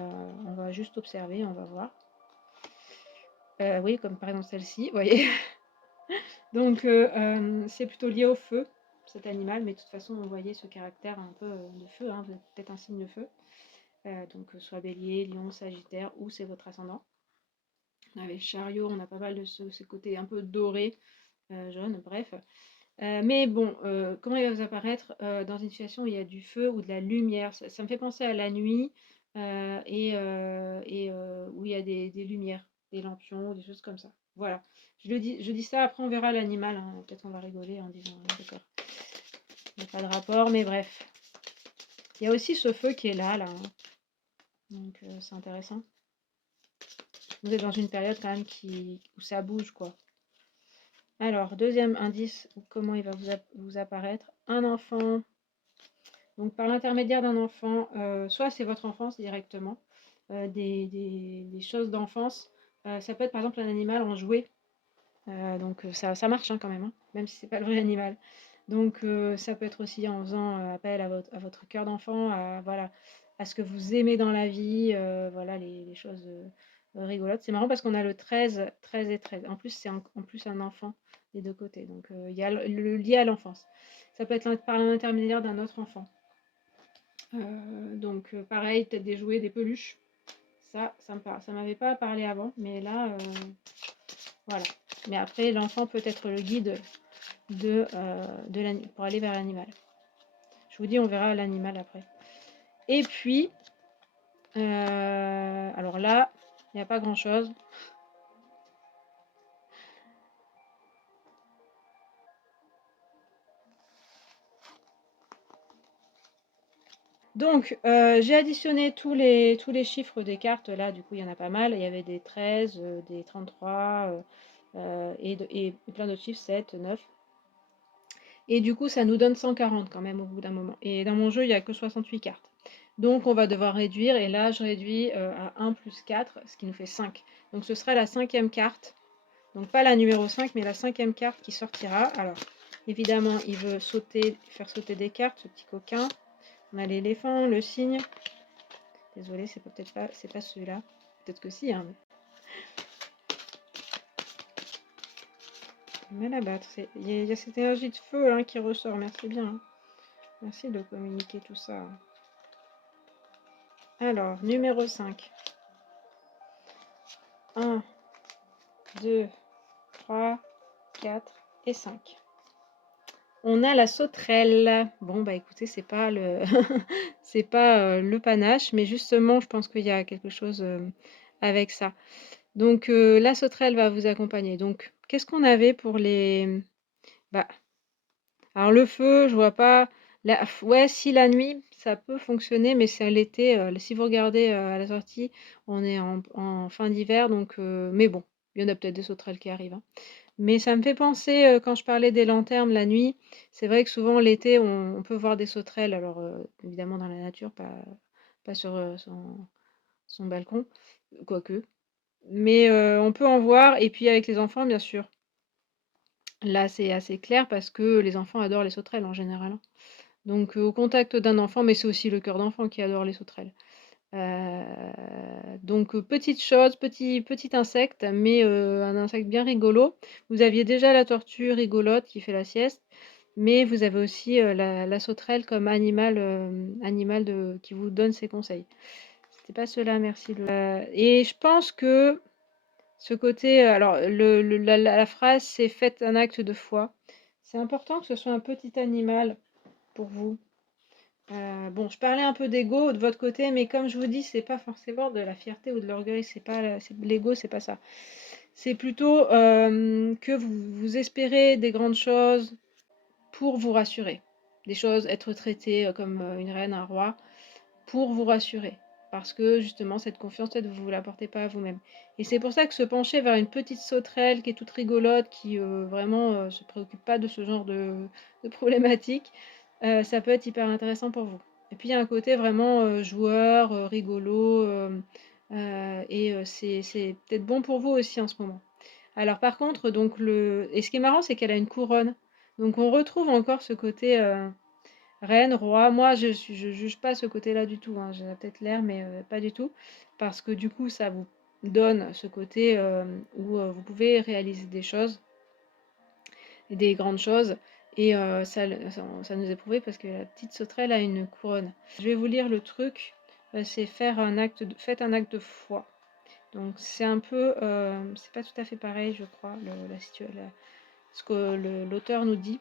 on va juste observer, on va voir. Oui, comme par exemple celle-ci, vous voyez. Donc c'est plutôt lié au feu, cet animal, mais de toute façon, vous voyez ce caractère un peu de feu, hein, vous êtes peut-être un signe de feu. Donc soit bélier, lion, sagittaire, ou c'est votre ascendant. On avait le chariot, on a pas mal de ce côté un peu doré, jaune, bref. Mais bon, comment il va vous apparaître dans une situation où il y a du feu ou de la lumière? Ça me fait penser à la nuit où il y a des lumières, des lampions, des choses comme ça. Voilà. Je dis ça, après on verra l'animal, hein. Peut-être on va rigoler en disant, ah, d'accord, il n'y a pas de rapport, mais bref. Il y a aussi ce feu qui est là, hein. Donc c'est intéressant. Vous êtes dans une période quand même où ça bouge, quoi. Alors, deuxième indice, comment il va vous apparaître. Un enfant. Donc par l'intermédiaire d'un enfant, soit c'est votre enfance directement, des choses d'enfance. Ça peut être par exemple un animal en jouet. Donc ça marche, hein, quand même, hein, même si c'est pas le vrai animal. Donc ça peut être aussi en faisant appel à votre cœur d'enfant, voilà, à ce que vous aimez dans la vie, voilà, les choses rigolotes. C'est marrant parce qu'on a le 13, 13 et 13. En plus, c'est en plus un enfant des deux côtés. Donc il y a le lié à l'enfance. Ça peut être par l'intermédiaire d'un autre enfant. Donc pareil, peut-être des jouets, des peluches. Ça me parle. Ça m'avait pas parlé avant, mais là, voilà. Mais après, l'enfant peut être le guide pour aller vers l'animal. Je vous dis, on verra l'animal après. Et puis, alors là, il n'y a pas grand-chose. Donc, j'ai additionné tous les chiffres des cartes là, du coup, il y en a pas mal. Il y avait des 13, des 33, et plein d'autres chiffres, 7, 9. Et du coup, ça nous donne 140 quand même au bout d'un moment. Et dans mon jeu, il n'y a que 68 cartes. Donc, on va devoir réduire. Et là, je réduis à 1 plus 4, ce qui nous fait 5. Donc, ce sera la 5e carte. Donc, pas la numéro 5, mais la 5e carte qui sortira. Alors, évidemment, il veut faire sauter des cartes, ce petit coquin. On a l'éléphant, le cygne. Désolée, c'est pas celui-là. Peut-être que si, hein. Mais la battre. Il y a cette énergie de feu hein, qui ressort. Merci bien. Hein. Merci de communiquer tout ça. Alors, numéro 5. 1, 2, 3, 4 et 5. On a la sauterelle. Bon, bah écoutez, c'est pas le, c'est pas le panache, mais justement, je pense qu'il y a quelque chose avec ça. Donc, la sauterelle va vous accompagner. Donc, qu'est-ce qu'on avait pour les... Bah, alors le feu, je vois pas. Ouais, si la nuit, ça peut fonctionner, mais c'est à l'été. Si vous regardez à la sortie, on est en fin d'hiver, donc. Mais bon, il y en a peut-être des sauterelles qui arrivent. Hein. Mais ça me fait penser, quand je parlais des lanternes la nuit, c'est vrai que souvent l'été, on peut voir des sauterelles. Alors évidemment dans la nature, pas sur son balcon, quoique. Mais on peut en voir, et puis avec les enfants, bien sûr. Là, c'est assez clair parce que les enfants adorent les sauterelles en général. Hein. Donc, au contact d'un enfant, mais c'est aussi le cœur d'enfant qui adore les sauterelles. Donc, petite chose, petit insecte, mais un insecte bien rigolo. Vous aviez déjà la tortue rigolote qui fait la sieste, mais vous avez aussi la sauterelle comme animal qui vous donne ses conseils. C'était pas cela, merci. Et je pense que ce côté, alors la phrase c'est faites un acte de foi. C'est important que ce soit un petit animal pour vous. Bon, je parlais un peu d'ego de votre côté, mais comme je vous dis, c'est pas forcément de la fierté ou de l'orgueil, l'ego, c'est pas ça. C'est plutôt que vous espérez des grandes choses pour vous rassurer. Des choses, être traité comme une reine, un roi, pour vous rassurer. Parce que justement, cette confiance, peut-être vous ne la portez pas à vous-même. Et c'est pour ça que se pencher vers une petite sauterelle qui est toute rigolote, qui vraiment se préoccupe pas de ce genre de problématiques, ça peut être hyper intéressant pour vous. Et puis il y a un côté vraiment joueur, rigolo, et c'est peut-être bon pour vous aussi en ce moment. Alors par contre, donc et ce qui est marrant, c'est qu'elle a une couronne. Donc on retrouve encore ce côté reine, roi. Moi, je juge pas ce côté-là du tout. Hein. J'ai peut-être l'air, mais pas du tout. Parce que du coup, ça vous donne ce côté où vous pouvez réaliser des choses, des grandes choses. Et ça nous est prouvé parce que la petite sauterelle a une couronne. Je vais vous lire le truc. C'est faites un acte de foi. Donc c'est un peu, c'est pas tout à fait pareil, je crois, ce que l'auteur nous dit.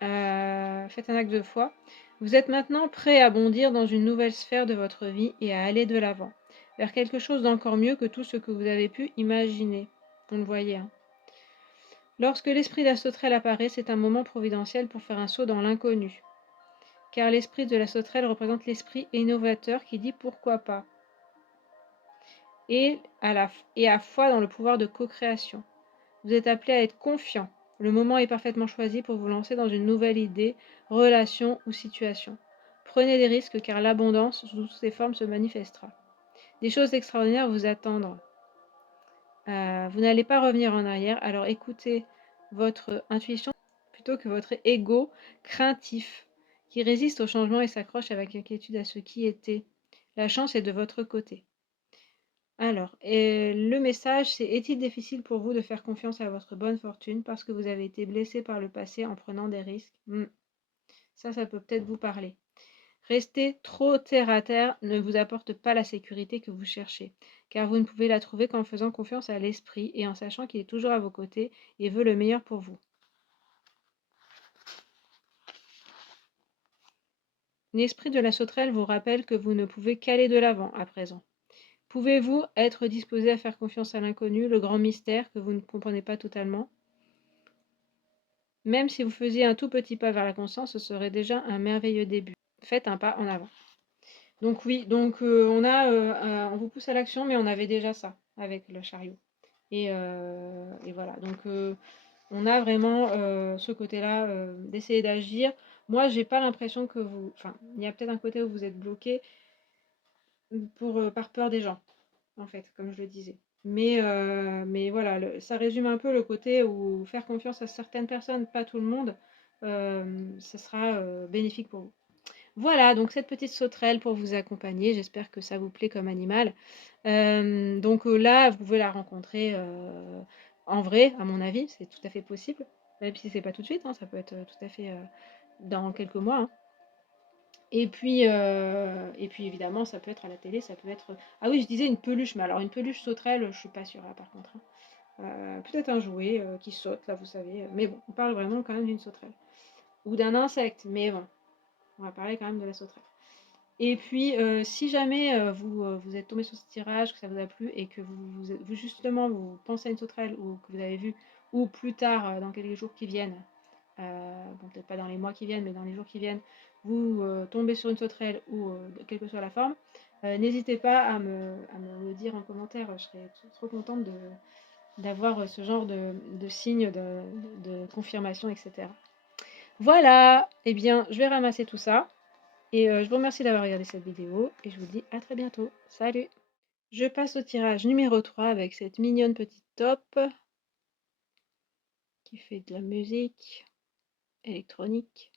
Faites un acte de foi. Vous êtes maintenant prêt à bondir dans une nouvelle sphère de votre vie et à aller de l'avant, vers quelque chose d'encore mieux que tout ce que vous avez pu imaginer. On le voyait. Hein. Lorsque l'esprit de la sauterelle apparaît, c'est un moment providentiel pour faire un saut dans l'inconnu. Car l'esprit de la sauterelle représente l'esprit innovateur qui dit pourquoi pas. Et à foi dans le pouvoir de co-création. Vous êtes appelé à être confiant. Le moment est parfaitement choisi pour vous lancer dans une nouvelle idée, relation ou situation. Prenez des risques car l'abondance sous toutes ses formes se manifestera. Des choses extraordinaires vous attendent. Vous n'allez pas revenir en arrière, alors écoutez votre intuition plutôt que votre ego craintif qui résiste au changement et s'accroche avec inquiétude à ce qui était. La chance est de votre côté. Alors, le message, c'est: est-il difficile pour vous de faire confiance à votre bonne fortune parce que vous avez été blessé par le passé en prenant des risques? Ça peut peut-être vous parler. Rester trop terre à terre ne vous apporte pas la sécurité que vous cherchez, car vous ne pouvez la trouver qu'en faisant confiance à l'esprit et en sachant qu'il est toujours à vos côtés et veut le meilleur pour vous. L'esprit de la sauterelle vous rappelle que vous ne pouvez qu'aller de l'avant à présent. Pouvez-vous être disposé à faire confiance à l'inconnu, le grand mystère que vous ne comprenez pas totalement? Même si vous faisiez un tout petit pas vers la conscience, ce serait déjà un merveilleux début. Faites un pas en avant. Donc oui, donc on vous pousse à l'action, mais on avait déjà ça avec le chariot et voilà, donc on a vraiment, ce côté-là, d'essayer d'agir. Moi, j'ai pas l'impression que vous enfin, il y a peut-être un côté où vous êtes bloqués, par peur des gens, en fait, comme je le disais. Mais voilà, ça résume un peu le côté où faire confiance à certaines personnes, pas tout le monde, ça sera, bénéfique pour vous. Voilà, donc cette petite sauterelle pour vous accompagner, j'espère que ça vous plaît comme animal. Donc là, vous pouvez la rencontrer, en vrai, à mon avis, c'est tout à fait possible, même si c'est pas tout de suite, hein, ça peut être, tout à fait, dans quelques mois, hein. Et puis évidemment, ça peut être à la télé, ça peut être, ah oui, je disais une peluche, mais alors une peluche sauterelle, je suis pas sûre là par contre, hein. Peut-être un jouet, qui saute là, vous savez, mais bon, on parle vraiment quand même d'une sauterelle ou d'un insecte, mais bon, on va parler quand même de la sauterelle. Et puis, si jamais, vous êtes tombé sur ce tirage, que ça vous a plu et que vous justement, vous pensez à une sauterelle ou que vous avez vu ou plus tard, dans quelques jours qui viennent, bon peut-être pas dans les mois qui viennent, mais dans les jours qui viennent, vous, tombez sur une sauterelle ou, quelle que soit la forme, n'hésitez pas à me le dire en commentaire, je serais trop contente d'avoir, ce genre de signe de confirmation et cetera. Voilà, et bien, je vais ramasser tout ça. Et je vous remercie d'avoir regardé cette vidéo et je vous dis à très bientôt. Salut! Je passe au tirage numéro 3 avec cette mignonne petite taupe qui fait de la musique électronique.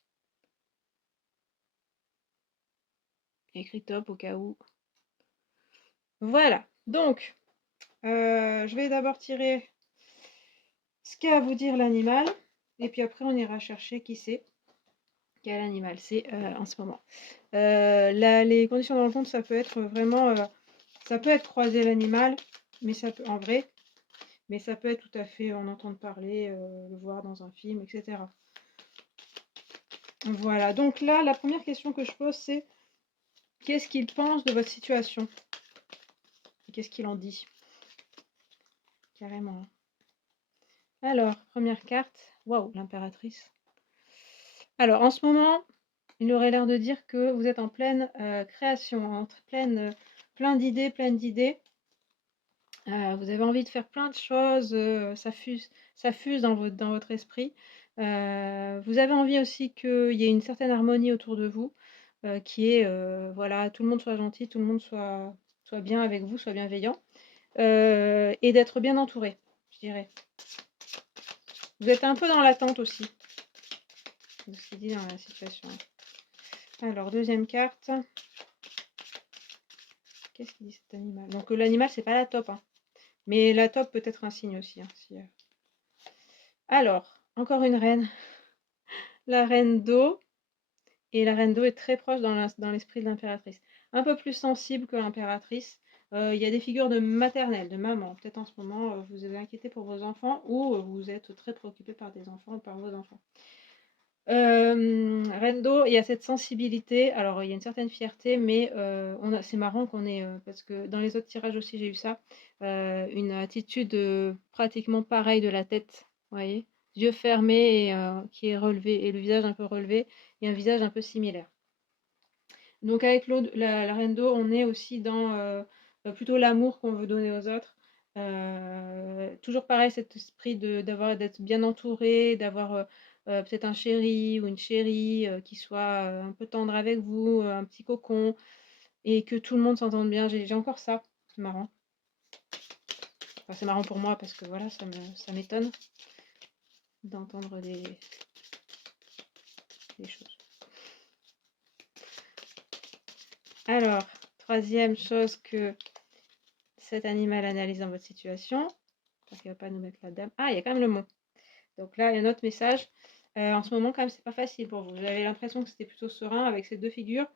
Écrit top au cas où. Voilà, donc je vais d'abord tirer ce qu'a à vous dire l'animal et puis après on ira chercher qui c'est, quel animal c'est en ce moment. Les conditions de rencontre, ça peut être vraiment, ça peut être croiser l'animal, mais ça peut en vrai. Mais ça peut être tout à fait en entendre parler, le voir dans un film, et cetera. Voilà, donc là, la première question que je pose, c'est: qu'est-ce qu'il pense de votre situation? Et qu'est-ce qu'il en dit? Carrément, hein. Alors, première carte. Waouh, l'impératrice. Alors, en ce moment, il aurait l'air de dire que vous êtes en pleine, création, plein d'idées, pleine d'idées. Vous avez envie de faire plein de choses, ça fuse dans votre esprit. Vous avez envie aussi qu'il y ait une certaine harmonie autour de vous, qui est, voilà, tout le monde soit gentil, tout le monde soit bien avec vous, soit bienveillant, et d'être bien entouré, je dirais. Vous êtes un peu dans l'attente aussi de ce qui dit dans la situation. Alors, deuxième carte. Qu'est-ce qu'il dit cet animal? Donc l'animal, c'est pas la taupe, hein, mais la taupe peut être un signe aussi, hein, si, alors, encore une reine. La reine d'eau, et la reine d'eau est très proche dans l'esprit de l'impératrice. Un peu plus sensible que l'impératrice. Il y a des figures de maternelle, de maman. Peut-être en ce moment, vous vous inquiétez pour vos enfants ou vous êtes très préoccupé par des enfants ou par vos enfants. Reine d'eau, il y a cette sensibilité. Alors, il y a une certaine fierté, mais c'est marrant qu'on ait, parce que dans les autres tirages aussi, j'ai eu ça, une attitude pratiquement pareille de la tête, vous voyez? Yeux fermés et qui est relevé, et le visage un peu relevé, et un visage un peu similaire. Donc avec la reine d'eau, on est aussi dans plutôt l'amour qu'on veut donner aux autres. Toujours pareil, cet esprit d'être bien entouré, d'avoir peut-être un chéri ou une chérie qui soit un peu tendre avec vous, un petit cocon, et que tout le monde s'entende bien. J'ai encore ça, c'est marrant. Enfin, c'est marrant pour moi parce que voilà, ça m'étonne d'entendre des choses. Alors, troisième chose que cet animal analyse dans votre situation. J'espère qu'il ne va pas nous mettre la dame. Ah, il y a quand même le mont. Donc là, il y a un autre message. En ce moment, quand même, c'est pas facile pour vous. J'avais l'impression que c'était plutôt serein avec ces deux figures.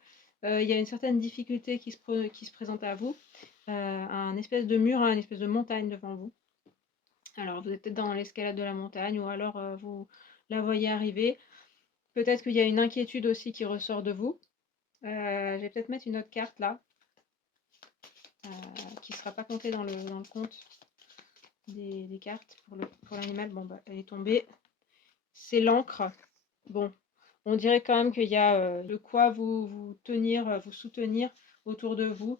Il y a une certaine difficulté qui se présente à vous. Un espèce de mur, une espèce de montagne devant vous. Alors, vous êtes peut-être dans l'escalade de la montagne ou alors vous la voyez arriver. Peut-être qu'il y a une inquiétude aussi qui ressort de vous. Je vais peut-être mettre une autre carte là, qui ne sera pas comptée dans le compte des cartes pour l'animal. Bon, bah, elle est tombée. C'est l'encre. Bon, on dirait quand même qu'il y a de quoi vous tenir, vous soutenir autour de vous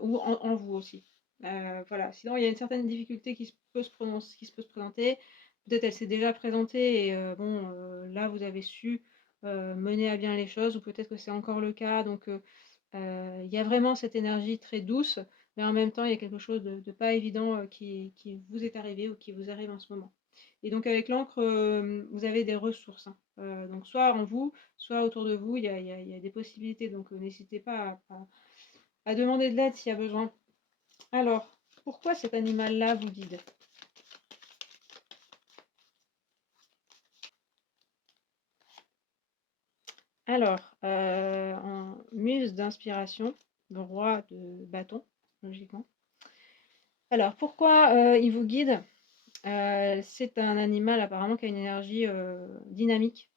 ou en vous aussi. Voilà, sinon il y a une certaine difficulté qui peut se présenter. Peut-être elle s'est déjà présentée et bon, là vous avez su, mener à bien les choses ou peut-être que c'est encore le cas donc il y a vraiment cette énergie très douce, mais en même temps il y a quelque chose de pas évident, qui vous est arrivé ou qui vous arrive en ce moment. Et donc avec l'encre, vous avez des ressources, hein, donc soit en vous, soit autour de vous, il y a des possibilités donc n'hésitez pas à demander de l'aide s'il y a besoin. Alors, pourquoi cet animal-là vous guide? Alors, en muse d'inspiration, le roi de bâton, logiquement. Alors pourquoi, il vous guide? C'est un animal apparemment qui a une énergie, dynamique.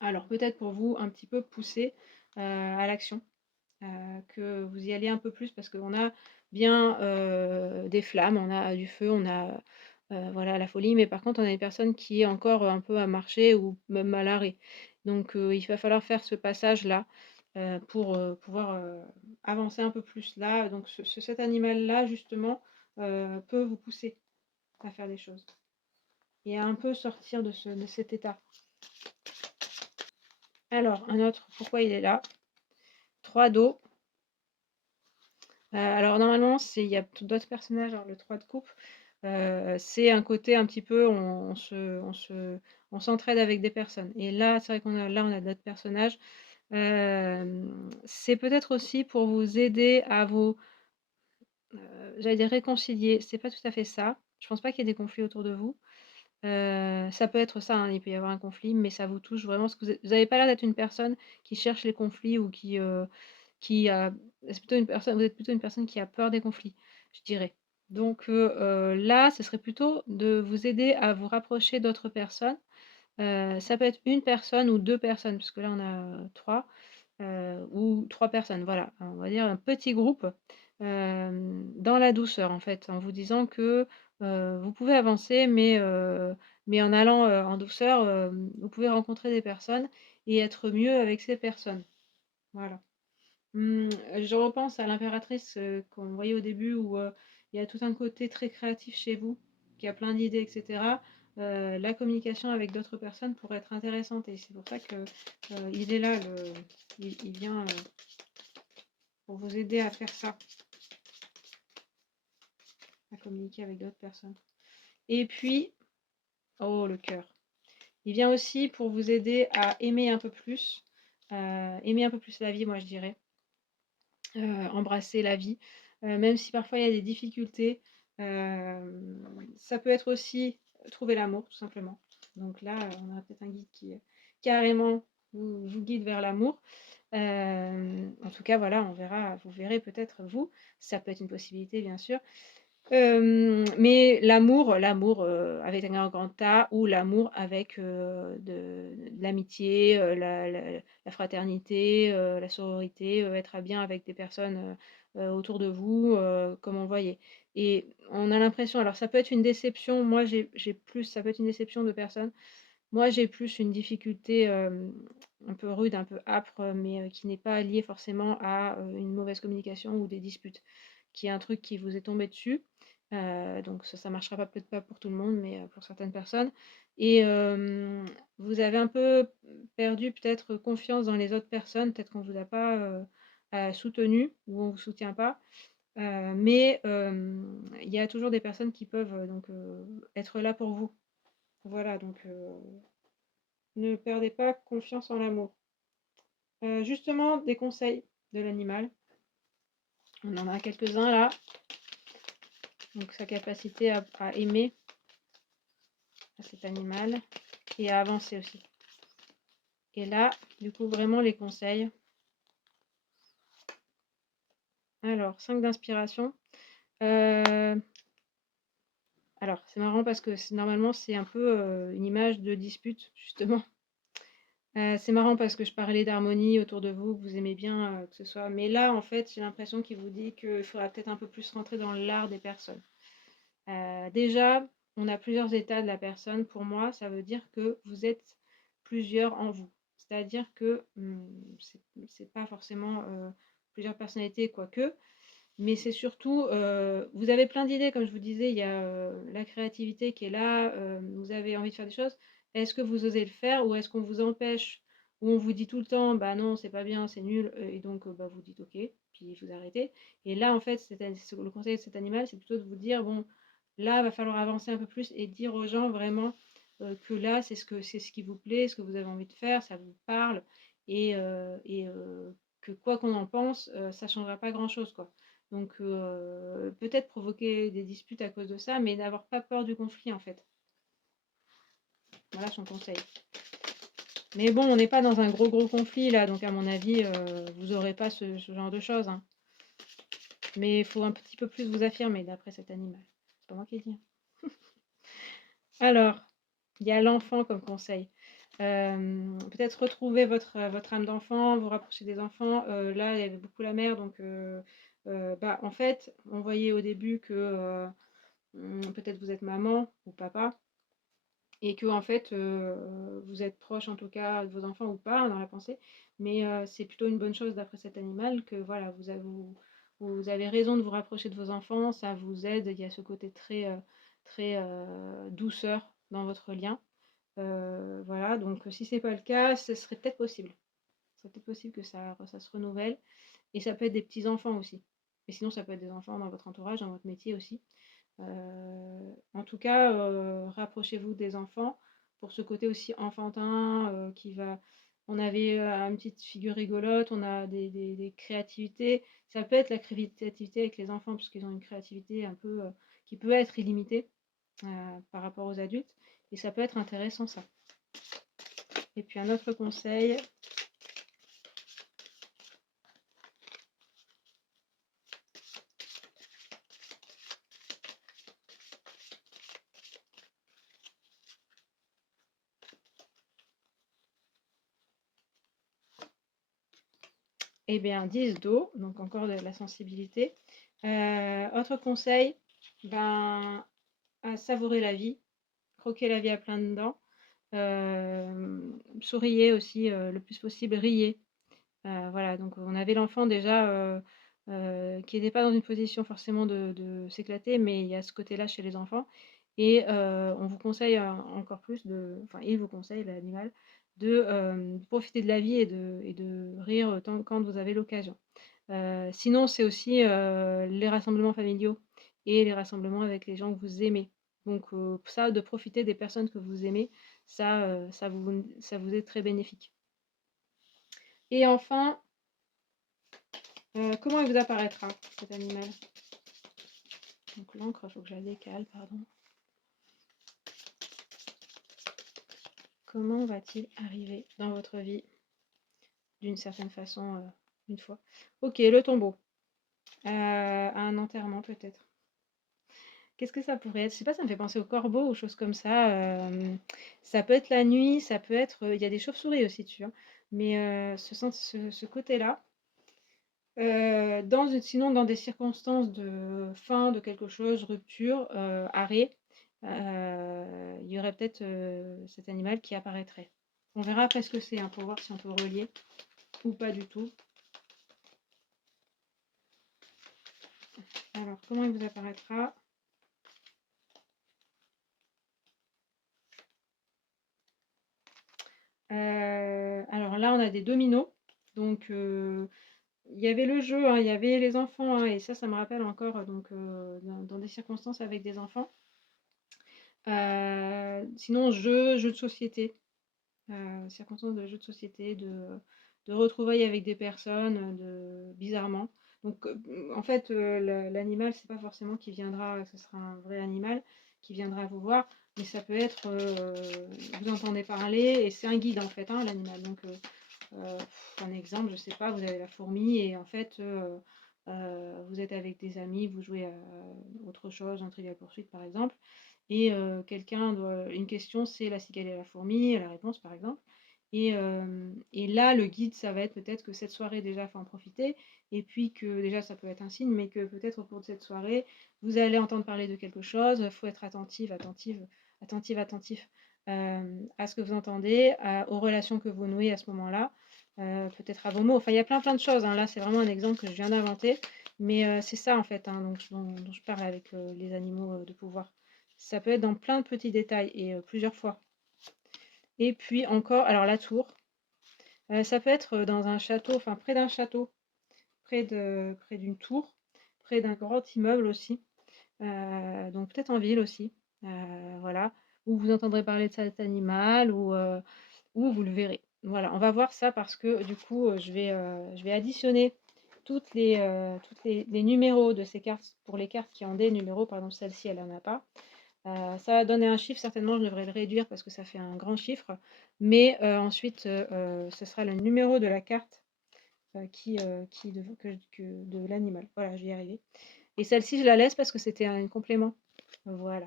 Alors peut-être pour vous un petit peu pousser, à l'action, que vous y allez un peu plus parce qu'on a bien, des flammes, on a du feu, on a, voilà la folie, mais par contre on a une personne qui est encore un peu à marcher ou même à l'arrêt. Donc il va falloir faire ce passage-là, pour, pouvoir, avancer un peu plus là, donc cet animal-là justement, peut vous pousser à faire des choses et à un peu sortir de cet état. Alors un autre, pourquoi il est là? 3 d'eau. Alors normalement, il y a d'autres personnages, alors le 3 de coupe, c'est un côté un petit peu on s'entraide avec des personnes et là, c'est vrai on a d'autres personnages. C'est peut-être aussi pour vous aider à vous, j'allais dire réconcilier, c'est pas tout à fait ça. Je pense pas qu'il y ait des conflits autour de vous. Ça peut être ça, hein, il peut y avoir un conflit, mais ça vous touche vraiment parce que vous avez pas l'air d'être une personne qui cherche les conflits ou qui a c'est plutôt une personne vous êtes plutôt une personne qui a peur des conflits, je dirais. Donc là, ce serait plutôt de vous aider à vous rapprocher d'autres personnes. Ça peut être une personne ou 2 personnes, parce que là on a 3 ou 3 personnes, voilà. On va dire un petit groupe, dans la douceur en fait, en vous disant que, vous pouvez avancer mais en allant, en douceur, vous pouvez rencontrer des personnes et être mieux avec ces personnes. Voilà. Mmh, je repense à l'impératrice, qu'on voyait au début où, il y a tout un côté très créatif chez vous, qui a plein d'idées et cetera. La communication avec d'autres personnes pourrait être intéressante et c'est pour ça que, il est là il vient, pour vous aider à faire ça, à communiquer avec d'autres personnes. Et puis oh le cœur. Il vient aussi pour vous aider à aimer un peu plus la vie, moi je dirais. Embrasser la vie, même si parfois il y a des difficultés. Ça peut être aussi trouver l'amour tout simplement. Donc là, on a peut-être un guide qui, carrément vous guide vers l'amour. En tout cas voilà, on verra, vous verrez peut-être vous, ça peut être une possibilité bien sûr. Mais l'amour, avec un grand A ou l'amour avec, de l'amitié, la fraternité, la sororité, être à bien avec des personnes, autour de vous, comme on voyait et on a l'impression alors ça peut être une déception, moi j'ai plus ça peut être une déception de personnes. Moi j'ai plus une difficulté, un peu rude, un peu âpre, mais, qui n'est pas liée forcément à, une mauvaise communication ou des disputes. Qui est un truc qui vous est tombé dessus. Donc ça marchera pas peut-être pas pour tout le monde, mais pour certaines personnes et vous avez un peu perdu peut-être confiance dans les autres personnes, peut-être qu'on vous a pas, soutenu ou on vous soutient pas, mais il y a toujours des personnes qui peuvent, donc être là pour vous. Voilà donc ne perdez pas confiance en l'amour. Justement des conseils de l'animal, on en a quelques-uns là, donc sa capacité à aimer. À cet animal et à avancer aussi. Et là, du coup, vraiment les conseils. Alors, 5 d'inspiration. Alors, c'est marrant parce que normalement, c'est un peu une image de dispute, justement. C'est marrant parce que je parlais d'harmonie autour de vous, que vous aimez bien que ce soit. Mais là, en fait, j'ai l'impression qu'il vous dit qu'il faudra peut-être un peu plus rentrer dans l'art des personnes. Déjà, on a plusieurs états de la personne. Pour moi, ça veut dire que vous êtes plusieurs en vous. C'est-à-dire que c'est pas forcément plusieurs personnalités, quoique. Mais c'est surtout, vous avez plein d'idées, comme je vous disais, il y a, la créativité qui est là, vous avez envie de faire des choses. Est-ce que vous osez le faire ou est-ce qu'on vous empêche? Ou on vous dit tout le temps: «Bah non, c'est pas bien, c'est nul», et donc bah, vous dites: «OK», puis vous arrêtez. Et là, en fait, le conseil de cet animal, c'est plutôt de vous dire: «Bon, là, va falloir avancer un peu plus», et dire aux gens vraiment, que là, c'est ce qui vous plaît, ce que vous avez envie de faire, ça vous parle, que quoi qu'on en pense, ça changera pas grand-chose, quoi. Donc peut-être provoquer des disputes à cause de ça, mais n'avoir pas peur du conflit, en fait. Voilà son conseil. Mais bon, on n'est pas dans un gros conflit là, donc à mon avis, vous aurez pas ce genre de choses, hein. Mais il faut un petit peu plus vous affirmer d'après cet animal. C'est pas moi qui le dis, hein. Alors, il y a l'enfant comme conseil. Peut-être retrouver votre âme d'enfant, vous rapprocher des enfants. Là, il y avait beaucoup la mère, donc bah, en fait, on voyait au début que peut-être vous êtes maman ou papa, et que en fait, vous êtes proche en tout cas de vos enfants ou pas dans la pensée, mais c'est plutôt une bonne chose d'après cet animal, que voilà, vous avez raison de vous rapprocher de vos enfants, ça vous aide, il y a ce côté très douceur dans votre lien. Voilà, donc si c'est pas le cas, ce serait peut-être possible. Ce serait peut-être possible que ça se renouvelle, et ça peut être des petits-enfants aussi. Et sinon, ça peut être des enfants dans votre entourage, dans votre métier aussi. En tout cas, rapprochez-vous des enfants pour ce côté aussi enfantin, qui va on avait, une petite figure rigolote, on a des créativités. Ça peut être la créativité avec les enfants puisqu'ils ont une créativité un peu, qui peut être illimitée, heu, par rapport aux adultes, et ça peut être intéressant ça. Et puis un autre conseil, eh bien 10 d'eau, donc encore de la sensibilité. Autre conseil, ben, à savourer la vie, croquer la vie à pleines dents. Souriez aussi, le plus possible, riez. Voilà, donc on avait l'enfant déjà, qui n'était pas dans une position forcément de s'éclater, mais il y a ce côté-là chez les enfants, et on vous conseille, encore plus enfin il vous conseille, l'animal, de, profiter de la vie et de rire tant quand vous avez l'occasion. Sinon c'est aussi, les rassemblements familiaux et les rassemblements avec les gens que vous aimez. Donc ça, de profiter des personnes que vous aimez, ça vous est très bénéfique. Et enfin, comment il vous apparaîtra, cet animal? Donc l'encre, il faut que je la décale, pardon. Comment va-t-il arriver dans votre vie d'une certaine façon, une fois? OK, le tombeau. À un enterrement peut-être. Qu'est-ce que ça pourrait être? Je sais pas, ça me fait penser aux corbeaux ou choses comme ça. Ça peut être la nuit, ça peut être, il y a des chauves-souris aussi dessus, hein. Mais ce côté-là, sinon dans des circonstances de fin de quelque chose, rupture, arrêt, il y aurait peut-être, cet animal qui apparaîtrait. On verra après ce que c'est, hein, pour voir si on peut relier ou pas du tout. Alors comment il vous apparaîtra? Alors là, on a des dominos, donc il y avait le jeu, hein, il y avait les enfants, hein, et ça me rappelle encore, donc dans des circonstances avec des enfants. Sinon jeux de société. Circonstances de jeux de société, de retrouvailles avec des personnes, bizarrement. Donc, en fait, l'animal, c'est pas forcément qu'il viendra, que ce sera un vrai animal qui viendra vous voir, mais ça peut être, vous entendez parler et c'est un guide en fait, hein, l'animal. Donc, un exemple, je sais pas, vous avez la fourmi et en fait, vous êtes avec des amis, vous jouez à autre chose, un Trivial Poursuite par exemple, et une question, c'est la cigale et la fourmi, la réponse par exemple, et là le guide, ça va être peut-être que cette soirée déjà, faut en profiter, et puis que déjà ça peut être un signe, mais que peut-être au cours de cette soirée, vous allez entendre parler de quelque chose, faut être attentif, à ce que vous entendez, aux relations que vous nouez à ce moment-là, peut-être à vos mots. Enfin, il y a plein de choses, hein. Là, c'est vraiment un exemple que je viens d'inventer, mais c'est ça en fait, hein, dont je parle avec les animaux de pouvoir. Ça peut être dans plein de petits détails et plusieurs fois. Et puis encore, alors la tour, ça peut être dans un château, enfin près d'un château, près d'une tour, près d'un grand immeuble aussi, donc peut-être en ville aussi, voilà, où vous entendrez parler de cet animal ou vous le verrez. Voilà, on va voir ça parce que du coup, je vais additionner toutes les numéros de ces cartes pour les cartes qui ont des numéros, pardon, celle-ci elle en a pas. Ça va donner un chiffre, certainement je devrais le réduire parce que ça fait un grand chiffre, mais ensuite, ce sera le numéro de la carte de l'animal. Voilà, je vais y arriver. Et celle-ci, je la laisse parce que c'était un complément. Voilà.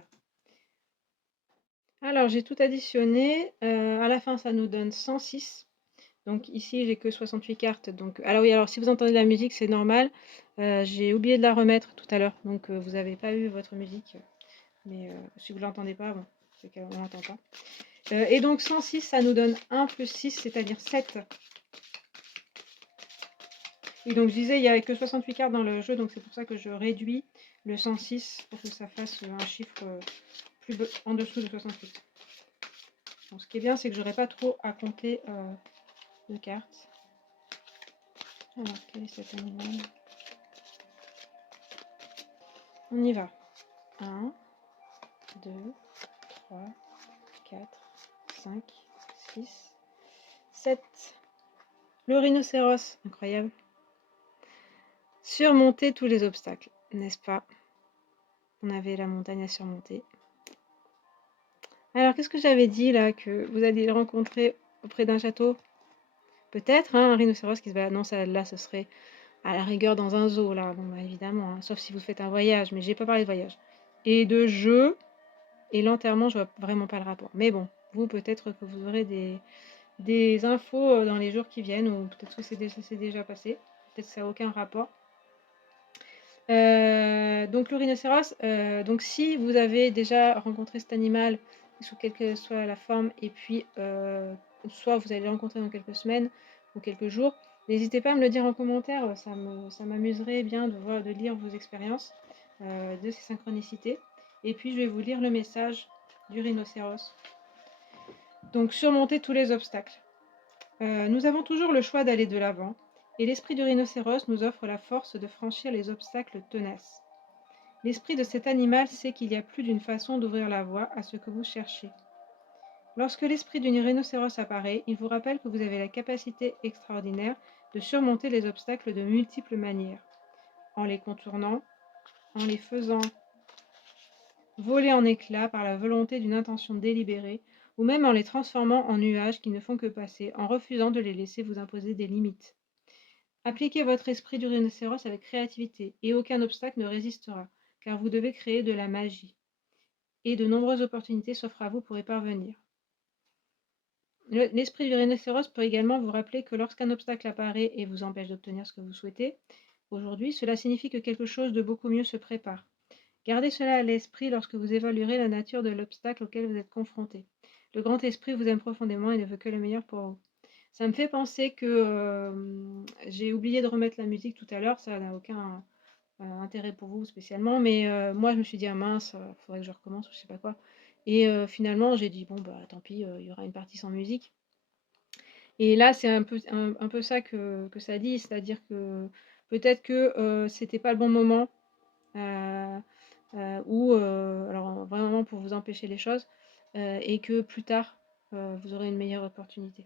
Alors, j'ai tout additionné. À la fin, ça nous donne 106. Donc ici, j'ai que 68 cartes. Donc, alors oui, alors si vous entendez de la musique, c'est normal. J'ai oublié de la remettre tout à l'heure. Donc, vous n'avez pas eu votre musique. Mais si vous ne l'entendez pas, bon, c'est qu'on ne l'entend pas. Et donc 106, ça nous donne 1 plus 6, c'est-à-dire 7. Et donc je disais, il n'y avait que 68 cartes dans le jeu, donc c'est pour ça que je réduis le 106 pour que ça fasse un chiffre en dessous de 68. Donc, ce qui est bien, c'est que j'aurai pas trop à compter de cartes. Alors, quel est cet animal? On y va. 1, 2, 3, 4, 5, 6, 7. Le rhinocéros, incroyable. Surmonter tous les obstacles, n'est-ce pas? On avait la montagne à surmonter. Alors, qu'est-ce que j'avais dit là? Que vous alliez le rencontrer auprès d'un château? Peut-être, hein, un rhinocéros qui se balade. Non, ça, là, ce serait à la rigueur dans un zoo, là. Bon, bah, évidemment, hein, sauf si vous faites un voyage, mais j'ai pas parlé de voyage. Et de jeu, et l'enterrement, je vois vraiment pas le rapport. Mais bon, vous, peut-être que vous aurez des infos dans les jours qui viennent, ou peut-être que c'est déjà passé. Peut-être que ça n'a aucun rapport. Donc le rhinocéros, donc si vous avez déjà rencontré cet animal, sous quelle que soit la forme, et puis soit vous allez le rencontrer dans quelques semaines ou quelques jours, n'hésitez pas à me le dire en commentaire, ça m'amuserait bien de lire vos expériences de ces synchronicités. Et puis je vais vous lire le message du rhinocéros. Donc surmonter tous les obstacles. Nous avons toujours le choix d'aller de l'avant, et l'esprit du rhinocéros nous offre la force de franchir les obstacles tenaces. L'esprit de cet animal sait qu'il y a plus d'une façon d'ouvrir la voie à ce que vous cherchez. Lorsque l'esprit du rhinocéros apparaît, il vous rappelle que vous avez la capacité extraordinaire de surmonter les obstacles de multiples manières, en les contournant, en les faisant voler en éclats par la volonté d'une intention délibérée, ou même en les transformant en nuages qui ne font que passer, en refusant de les laisser vous imposer des limites. Appliquez votre esprit du rhinocéros avec créativité, et aucun obstacle ne résistera, car vous devez créer de la magie. Et de nombreuses opportunités s'offrent à vous pour y parvenir. L'esprit du rhinocéros peut également vous rappeler que lorsqu'un obstacle apparaît et vous empêche d'obtenir ce que vous souhaitez, aujourd'hui, cela signifie que quelque chose de beaucoup mieux se prépare. Gardez cela à l'esprit lorsque vous évaluerez la nature de l'obstacle auquel vous êtes confronté. Le grand esprit vous aime profondément et ne veut que le meilleur pour vous. Ça me fait penser que j'ai oublié de remettre la musique tout à l'heure, ça n'a aucun intérêt pour vous spécialement, mais moi je me suis dit: «Ah mince, faudrait que je recommence» ou je sais pas quoi, et finalement j'ai dit: «Bon bah tant pis, il y aura une partie sans musique», et là c'est un peu ça que ça dit, c'est-à-dire que peut-être que c'était pas le bon moment, heu ou alors vraiment pour vous empêcher les choses, et que plus tard, vous aurez une meilleure opportunité.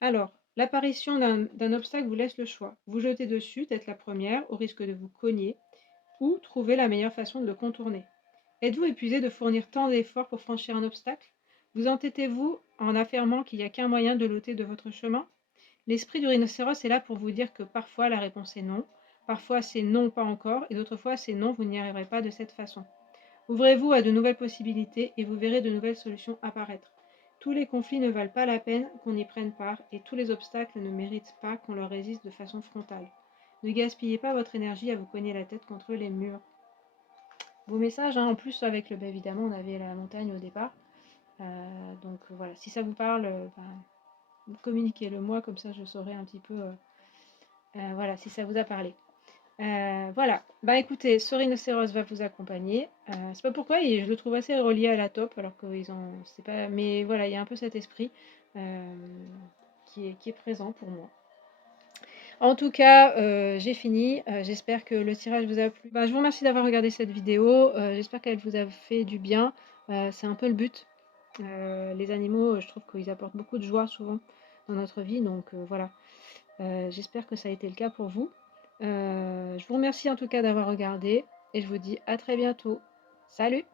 Alors, l'apparition d'un obstacle vous laisse le choix. Vous jeter dessus, tête la première, au risque de vous cogner, ou trouver la meilleure façon de le contourner. Êtes-vous épuisé de fournir tant d'efforts pour franchir un obstacle? Vous entêtez-vous en affirmant qu'il n'y a qu'un moyen de l'ôter de votre chemin? L'esprit du rhinocéros est là pour vous dire que parfois la réponse est non, parfois c'est non pas encore, et d'autres fois c'est non, vous n'y arriverez pas de cette façon. Ouvrez-vous à de nouvelles possibilités et vous verrez de nouvelles solutions apparaître. Tous les conflits ne valent pas la peine qu'on y prenne part et tous les obstacles ne méritent pas qu'on leur résiste de façon frontale. Ne gaspillez pas votre énergie à vous cogner la tête contre les murs. Beau message, hein. En plus avec évidemment on avait la montagne au départ. Donc voilà, si ça vous parle, ben, communiquez-le moi, comme ça je saurai un petit peu voilà, si ça vous a parlé. Voilà, bah écoutez, ce rhinocéros va vous accompagner. C'est pas pourquoi, et je le trouve assez relié à la taupe, alors qu'ils ont. C'est pas. Mais voilà, il y a un peu cet esprit qui est présent pour moi. En tout cas, j'ai fini. J'espère que le tirage vous a plu. Bah, je vous remercie d'avoir regardé cette vidéo. J'espère qu'elle vous a fait du bien. C'est un peu le but. Les animaux, je trouve qu'ils apportent beaucoup de joie souvent dans notre vie. Donc voilà. J'espère que ça a été le cas pour vous. Je vous remercie en tout cas d'avoir regardé et je vous dis à très bientôt. Salut!